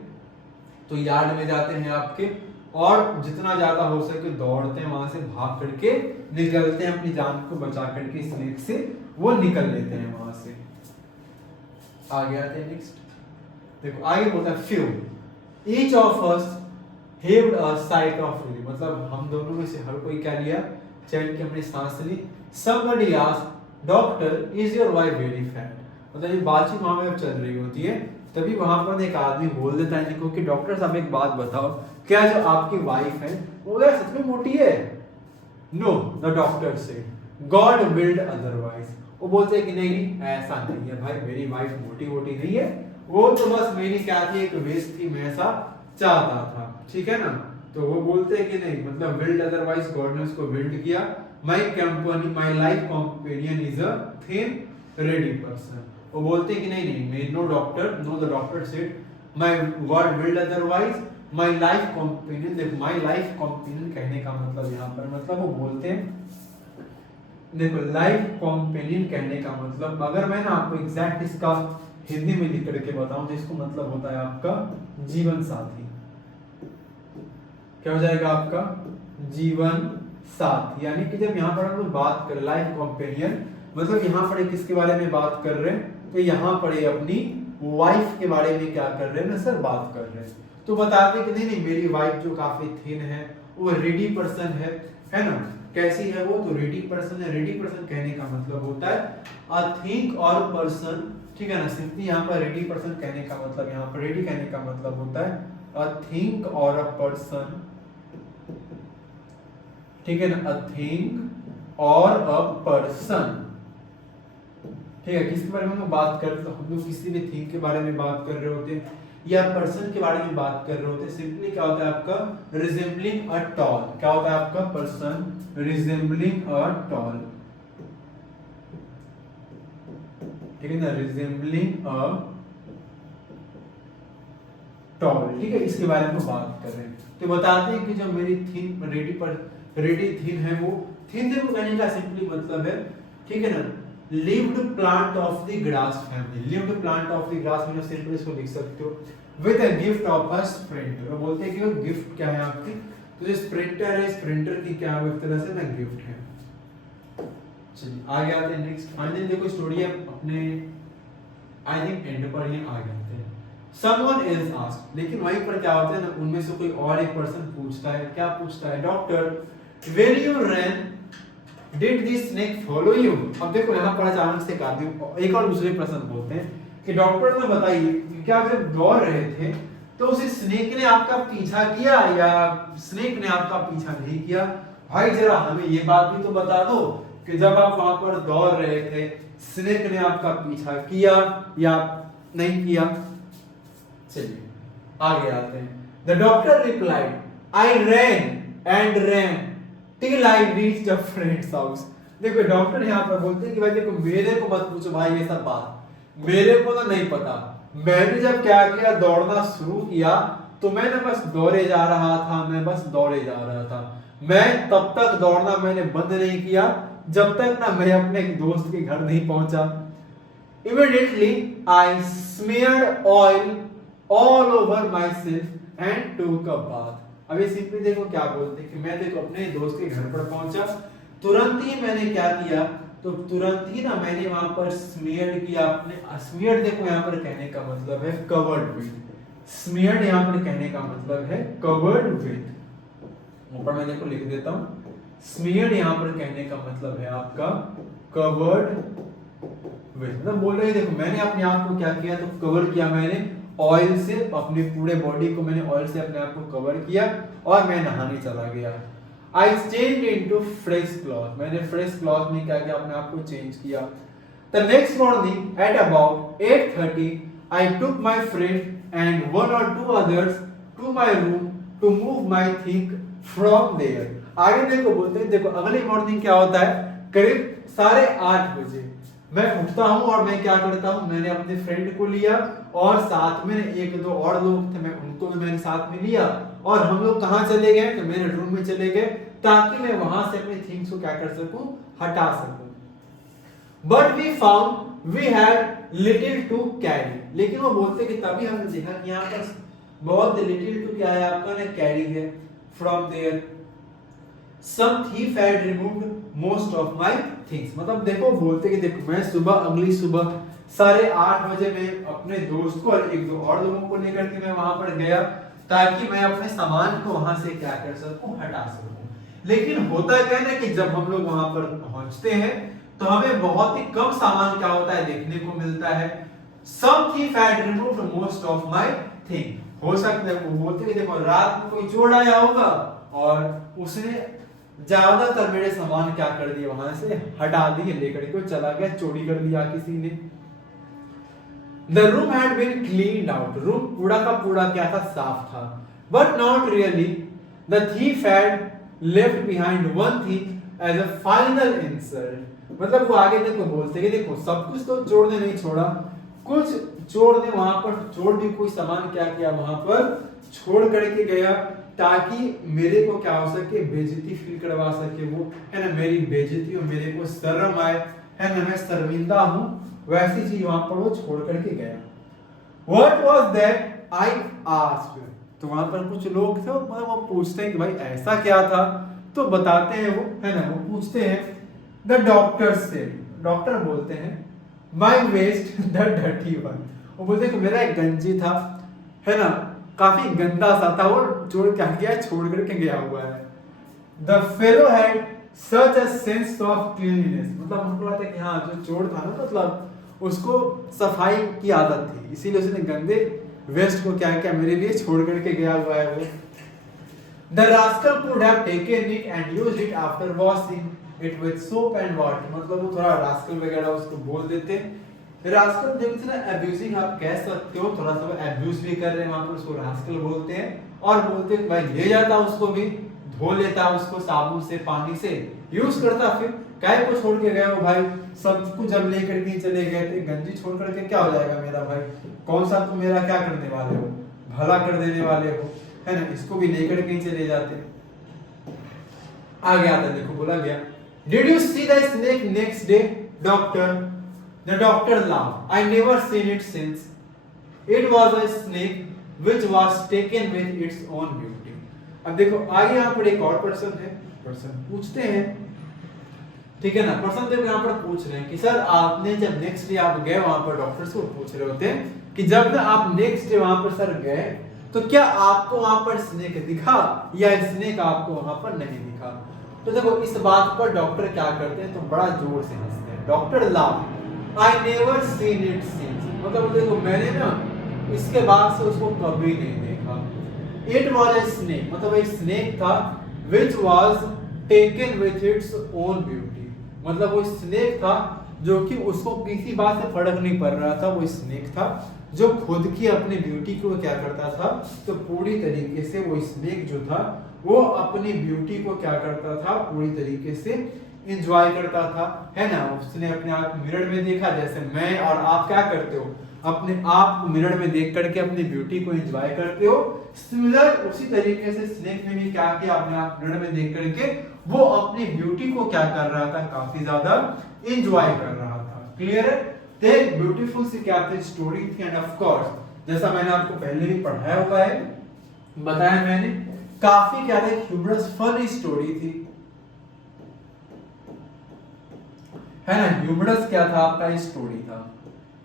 तो यार्ड में जाते हैं आपके, और जितना ज्यादा हो सके दौड़ते हैं, वहां से भाग करके निकलते हैं, अपनी जान को बचा करके स्नेक से वो निकल लेते हैं वहां से। आगे आते हैं नेक्स्ट, देखो आगे बोलता है few each of us had a site of relief. मतलब हम दोनों में से हर कोई क्या लिया, चैन की अपनी सांस ली। Somebody asked doctor is your wife very fat. मतलब ये बातचीत वहां में चल रही होती है, तभी वहां पर एक आदमी बोल देता है इनको कि डॉक्टर साहब एक बात बताओ, क्या जो आपकी वाइफ है वो क्या सच में मोटी है? No, the doctor said God willed otherwise. वो बोलते हैं कि नहीं नहीं ऐसा नहीं है भाई, मेरी वाइफ मोटी मोटी नहीं है, वो तो बस मेरी क्या थी, एक विश थी, मैं ऐसा चाहता था, ठीक है ना। तो वो बोलते हैं कि नहीं, मतलब विल्ड अदरवाइज, गॉड ने उसको विल्ड किया। My company, my life companion is a thin ready person. वो बोलते हैं कि नहीं नहीं, no doctor, no the doctor said my God willed otherwise, my life companion. देखो माय लाइफ कंपेनियन कहने का मतलब यहाँ पर, मतलब वो बोलते हैं, देखो लाइफ कंपेनियन कहने का मतलब, अगर मैं ना आपको एग्जैक्ट इसका हिंदी में लिख करके बताऊं तो इसको मतलब होता है आपका जीवन साथी। क्या हो जाएगा आपका जीवन साथी। यानी कि जब यहाँ पर हम लोग बात कर लाइफ कंपेनियन, मतलब यहाँ पर किसके बारे में बात कर रहे हैं, तो यहाँ पर अपनी वाइफ के बारे में क्या कर रहे हैं ना सर, बात कर रहे हैं। तो बताते हैं कि नहीं नहीं, मेरी वाइफ जो काफी थिन है, वो रेडी पर्सन है ना। कैसी है वो, तो रेडी पर्सन है। रेडी पर्सन कहने का मतलब होता है अ थिंक और पर्सन, ठीक है ना। सिंपली यहाँ पर रेडी पर्सन कहने का मतलब, यहाँ पर रेडी कहने का मतलब होता है अ थिंक और अ पर्सन, ठीक है ना, अ थिंक और अ पर्सन, ठीक है। किसके बारे में हम बात कर रहे हैं, तो हम लोग किसी भी थिंग के बारे में बात कर रहे होते हैं या पर्सन के बारे में बात कर रहे होते हैं। सिंपली क्या होता है आपका, रिजेंबलिंग अ टॉल। क्या होता है आपका, पर्सन रिजेंबलिंग अ टॉल, ठीक है ना, रिजेंबलिंग अ टॉल, ठीक है, इसके बारे में बात कर रहे हैं। तो बताते हैं कि जो मेरी थीन रेडी थीन है वो थीन देखो कहने का सिंपली मतलब है, ठीक है ना, lived plant of the grass family. Lived plant of the grass में सिंपली इसको लिख सकते हो with a gift of a sprinter. बोलते हैं कि वो गिफ्ट क्या है आपकी, तो जो स्प्रिंटर है स्प्रिंटर की क्या है एक तरह से ना गिफ्ट है। चलिए आगे आते हैं नेक्स्ट। फाइनली देखो स्टोरी है अपने आई थिंक एंड पर ही आ गए थे। Someone else asked, लेकिन वहीं पर क्या होता है ना, उनमें से कोई और एक पर्सन पूछता है, क्या पूछता है, doctor when you ran did the snake follow you। अब देखो यहाँ पर अचानक से एक और दूसरे प्रश्न बोलते हैं कि डॉक्टर ने बताइए क्या आप जब दौड़ रहे थे तो उस स्नेक ने आपका पीछा किया या स्नेक ने आपका पीछा नहीं किया। भाई जरा हमें ये बात भी तो बता दो कि जब आप वहां पर दौड़ रहे थे स्नेक ने आपका पीछा किया या नहीं किया। चलिए आगे आते हैं। The doctor replied, I ran and ran till I reached a friend's house। देखो डॉक्टर यहाँ पर बोलते हैं कि भाई देखो मेरे को मत पूछो भाई ये सब बात, मेरे को तो नहीं पता। मैंने जब क्या किया दौड़ना शुरू किया तो मैंने बस दौड़े जा रहा था, मैं बस दौड़े जा रहा था। मैं तब तक दौड़ना मैंने बंद नहीं किया जब तक ना मैं अपने एक दोस्त के घर नहीं पहुंचा। Immediately I smeared oil all over myself and took a bath। अभी सिंपली देखो क्या बोलते हैं कि मैं देखो अपने दोस्त के घर पर पहुंचा, तुरंत ही मैंने क्या किया, तो तुरंत ही ना मैंने वहां पर स्मीयर्ड किया अपने। स्मीयर्ड देखो यहाँ पर कहने का मतलब है कवर्ड विद। स्मीयर्ड यहाँ पर कहने का मतलब है कवर्ड विद। ऊपर मैं देखो लिख देता हूँ, स्मीयर्ड यहाँ पर कहने का मतलब है आपका कवर्ड विद। मतलब बोल रहे देखो मैंने अपने आप को क्या किया, तो कवर किया मैंने ऑयल से, अपने पूरे बॉडी को मैंने ऑयल से अपने आप को कवर किया और मैं नहाने चला गया। I changed into fresh cloth। मैंने fresh cloth में क्या किया, अपने आप को चेंज किया। The next morning at about 8:30 I took my friend and one or two others to my room to move my things from there। आगे देखो बोलते हैं, देखो अगली मॉर्निंग क्या होता है, करीब 8:30 बजे मैं उठता हूँ और मैं क्या करता हूँ, मैंने अपने फ्रेंड को लिया और साथ में एक दो और लोग थे, मैं उनको भी मैंने साथ में लिया और हम लोग कहाँ चले गए, तो मेरे रूम में चले गए ताकि मैं वहां से अपने थिंग्स को क्या कर सकूं, हटा सकूं। But we found we had little to carry. लेकिन वो बोलते कि तभी हमने देखा कि यहाँ पर बहुत लिटिल टू क्या है आपका ना कैरी है। From there some thief had removed most of my things। मतलब देखो बोलते कि देखो मैं अगली सुबह 8:30 बजे मैं अपने दोस्त को और एक दो और लोगों को लेकर के मैं वहां पर गया ताकि मैं अपने सामान को वहां से क्या कर सकूं, हटा सकूं। लेकिन होता क्या है ना कि जब हम लोग वहां पर पहुंचते हैं तो हमें बहुत ही कम सामान क्या होता है देखने को मिलता है। some thief had removed most of my thing। हो सकता है वो बोलते कि देखो रात में कोई चोर आया होगा और उसने ज्यादातर मेरे सामान क्या कर दिए, वहां से हटा दिए, लेकर के चला गया, चोरी कर दिया किसी ने। The room had been cleaned out। Room पूरा का पूरा क्या था, साफ था। But not really। The thief had left behind one thing as a final insult। मतलब वो आगे देखो बोलते कि देखो सब कुछ तो चोर ने नहीं छोड़ा, कुछ चोर ने वहां पर चोर भी कोई सामान क्या किया वहां पर छोड़ करके गया ताकि मेरे को क्या हो सके, बेइज्जती फील करवा सके वो, है ना, मेरी बेइज्जती हो, मेरे को शर्म आए, है ना, मैं शर्मिंदा हूं, वैसी चीज वहां पर वो छोड़ करके गया। What was that? I asked। तो वहां पर कुछ लोग थे वो पूछते हैं कि भाई ऐसा क्या था, तो बताते हैं वो, है ना, वो पूछते हैं। The doctor said। डॉक्टर बोलते हैं My waist the dirty one। वो बोलते हैं कि मेरा एक गंजी था, है ना, काफी गंदा सा था, वो छोड़ करके गया हुआ है। The fellow had such a sense of cleanliness। मतलब हमको लगता है कि हाँ जो चोर था ना, मतलब उसको सफाई की आदत थी, इसीलिए उसने गंदे वेस्ट को क्या किया, मेरे लिए छोड़ करके गया हुआ है वो। The rascal could have taken it and used it after washing it with soap and water। मतलब वो थोड़ा रास्कल वगैरह उसको बोल देते। रास्कल देखते ना एब्यूजिंग आप कह सकते हो, थोड़ा सा एब्यूज भी कर रहे हैं वहां पर, उसको रास्कल बोलते हैं और बोलते हैं भाई ले जाता उसको भी, धो लेता उसको साबुन से, पानी से यूज करता, फिर काय को छोड़ के गए हो भाई, सब कुछ जब लेकर के चले गए थे, गंजी छोड़ करके क्या हो जाएगा मेरा भाई, कौन सा तुम मेरा क्या करने वाले हो, भला कर देने वाले हो, है ना, इसको भी लेकर कहीं चले जाते हैं। आगे आता है, देखो बोला गया, did you see the snake next day doctor? The doctor laugh, I never seen it since, it was a snake which was taken with its own beauty. अब देखो आगे यहाँ पर एक और पर्सन है, पर्सन पूछते हैं, ठीक है ना, पर्सन देखो यहाँ पर पूछ रहे हैं कि सर आपने जब नेक्स्ट डे आप गए वहां पर, डॉक्टर से पूछ रहे होते हैं कि जब आप नेक्स्ट डे वहां पर सर गए तो क्या आपको वहां पर स्नेक दिखा या स्नेक आपको वहां पर नहीं दिखा? तो देखो इस बात पर डॉक्टर क्या करते हैं, तो बड़ा जोर से हंसते हैं। Doctor laugh, I never seen it since, मतलब देखो मैंने ना इसके बाद से उसको कभी नहीं देखा। इट वाज अ स्नेक, मतलब एक स्नेक था, which was taken with its own beauty, मतलब वो स्नेक था जो कि उसको किसी बात से फर्क नहीं पड़ रहा था, वो स्नेक था जो खुद की अपनी ब्यूटी को क्या करता था, तो पूरी तरीके से वो स्नेक जो था वो अपनी ब्यूटी को क्या करता था, पूरी तरीके से एंजॉय करता था, है ना। उसने अपने आप मिरर में देखा, जैसे मैं और आप क्या करते हो, अपने आप को मिरर में देख करके अपनी ब्यूटी को एंजॉय करते हो, सिमिलर उसी तरीके से स्नेक ने भी क्या किया, अपने आप मिरर में देख करके वो अपनी ब्यूटी को क्या कर रहा था, काफी ज्यादा एंजॉय कर रहा था। क्लियर है? एक ब्यूटीफुल सी क्या थी, स्टोरी थी, एंड ऑफ कोर्स जैसा मैंने आपको पहले भी पढ़ाया हुआ है, बताया मैंने, काफी क्या था, ह्यूमरस फनी स्टोरी थी, है ना। ह्यूमरस क्या था आपका, स्टोरी था,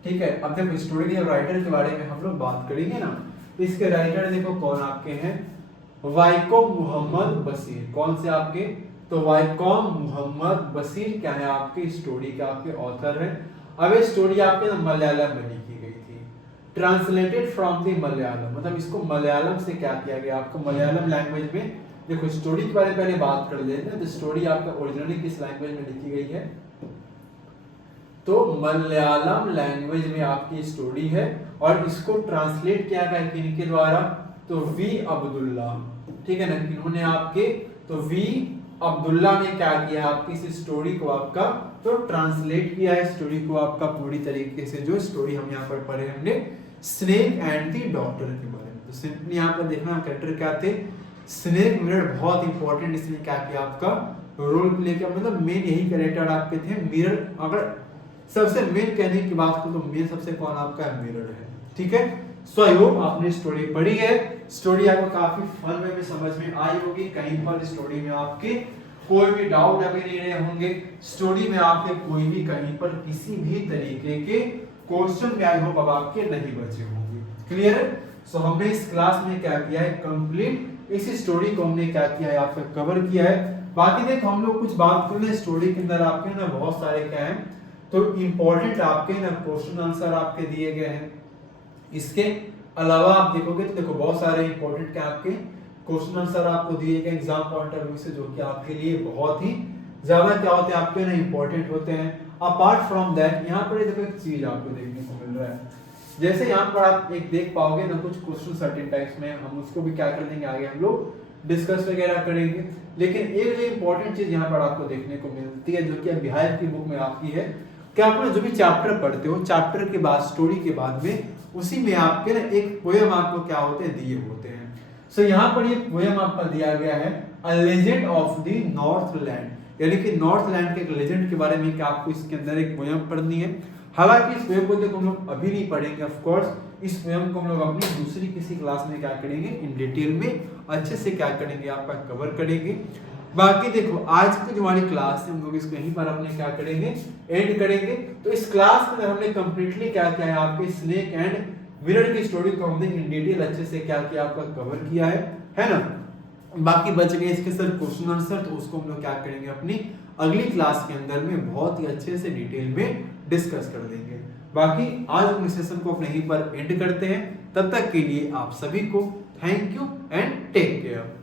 ठीक है। अब देखो स्टोरी के राइटर के बारे में हम लोग बात करेंगे ना, इसके राइटर देखो कौन आपके हैं, वाइकोम मोहम्मद बशीर। कौन से आपके, तो वाइकोम मोहम्मद बशीर क्या है आपकी स्टोरी के आपके ऑथर हैं। अब ये स्टोरी आपके ना मलयालम में लिखी गई थी, ट्रांसलेटेड फ्रॉम द मलयालम, मतलब इसको मलयालम से क्या किया गया आपको, मलयालम लैंग्वेज में। देखो स्टोरी के बारे में पहले बात कर लेते हैं, तो स्टोरी आपका ओरिजिनली किस लैंग्वेज में लिखी गई है, तो मलयालम लैंग्वेज में आपकी स्टोरी है, और इसको ट्रांसलेट किया गया किनके द्वारा, तो वी अब्दुल्ला, ठीक है ना, इन्होंने आपके, तो वी अब्दुल्ला ने क्या किया आपकी इस स्टोरी को आपका, तो ट्रांसलेट किया है स्टोरी को आपका पूरी तरीके से। जो स्टोरी हम यहाँ पर पढ़े हमने स्नेक एंड द डॉक्टर के बारे में, तो सिंपली यहाँ पर देखना कैरेक्टर क्या थे, स्नेक मिरर, बहुत इंपॉर्टेंट इसने क्या किया आपका रोल प्ले किया, मतलब मेन यही कैरेक्टर आपके थे। मिरर, अगर सबसे मेन कहने की बात करूं तो मेन सबसे कौन आपका मिरर है, ठीक है। सो आई होप आपने स्टोरी पढ़ी है, स्टोरी आपको काफी फन वे में समझ में आई होगी, कहीं पर स्टोरी में आपके कोई भी डाउट अभी नहीं रहे होंगे, स्टोरी में आपके कोई भी कहीं पर किसी भी तरीके के क्वेश्चन में आई होप अब आपके नहीं बचे होंगे। क्लियर है? सो हमने इस क्लास में क्या किया है, कंप्लीट इस स्टोरी को हमने क्या किया है, आपका कवर किया है। बाकी देखो हम लोग कुछ बात कर ले, स्टोरी के अंदर आपके ना बहुत सारे क्या है, तो इंपॉर्टेंट आपके ना क्वेश्चन आंसर आपके दिए गए हैं। इसके अलावा आप देखोगे तो देखो बहुत सारे इंपॉर्टेंट क्या आपके क्वेश्चन आंसर आपको दिए गए एग्जाम पॉइंट ऑफ व्यू से, जो कि आपके लिए बहुत ही ज्यादा क्या होते हैं आपके ना इंपॉर्टेंट होते हैं। अपार्ट फ्रॉम दैट यहाँ पर देखो एक चीज आपको देखने को मिल रहा है, जैसे यहाँ पर आप एक देख पाओगे ना कुछ क्वेश्चन सर्टेन टाइप्स में, हम उसको भी क्या कर देंगे आगे हम लोग डिस्कस वगैरह करेंगे। लेकिन एक जो इंपॉर्टेंट चीज यहाँ पर आपको देखने को मिलती है, जो कि बिहार की बुक में आपकी है, कि आप जो भी चैप्टर पढ़ते हो, चैप्टर के बाद स्टोरी के बाद में उसी में आपके ना एक पोएम आपको क्या होते हैं, दिए होते हैं। सो यहाँ पर ये पोएम आपका दिया गया है, a legend of the north land, यानी कि नॉर्थ लैंड के एक लेजेंड के बारे में कि आपको इसके अंदर एक पोएम पढ़नी है। हालांकि इस पोएम को देखो हम लोग अभी नहीं पढ़ेंगे, ऑफ कोर्स इस पोएम को हम लोग अपनी दूसरी किसी क्लास में क्या करेंगे, इन डिटेल में अच्छे से क्या करेंगे, आपका कवर करेंगे। बाकी देखो आज की जो हमारी क्लास है हम लोग इसको यहीं पर अपने क्या करेंगे, एंड करेंगे। तो इस क्लास में हमने कंप्लीटली क्या किया है, आपके स्नेक एंड मिरर की स्टोरी को हमने इन डिटेल अच्छे से क्या किया, आपका कवर किया है ना। बाकी बच गए इसके सर क्वेश्चन आंसर, तो उसको हम लोग क्या करेंगे अपनी अगली क्लास के अंदर में बहुत ही अच्छे से डिटेल में डिस्कस कर देंगे। बाकी आज हम इस सेशन को अपने यहीं पर एंड करते हैं, तब तक के लिए आप सभी को thank you and take care.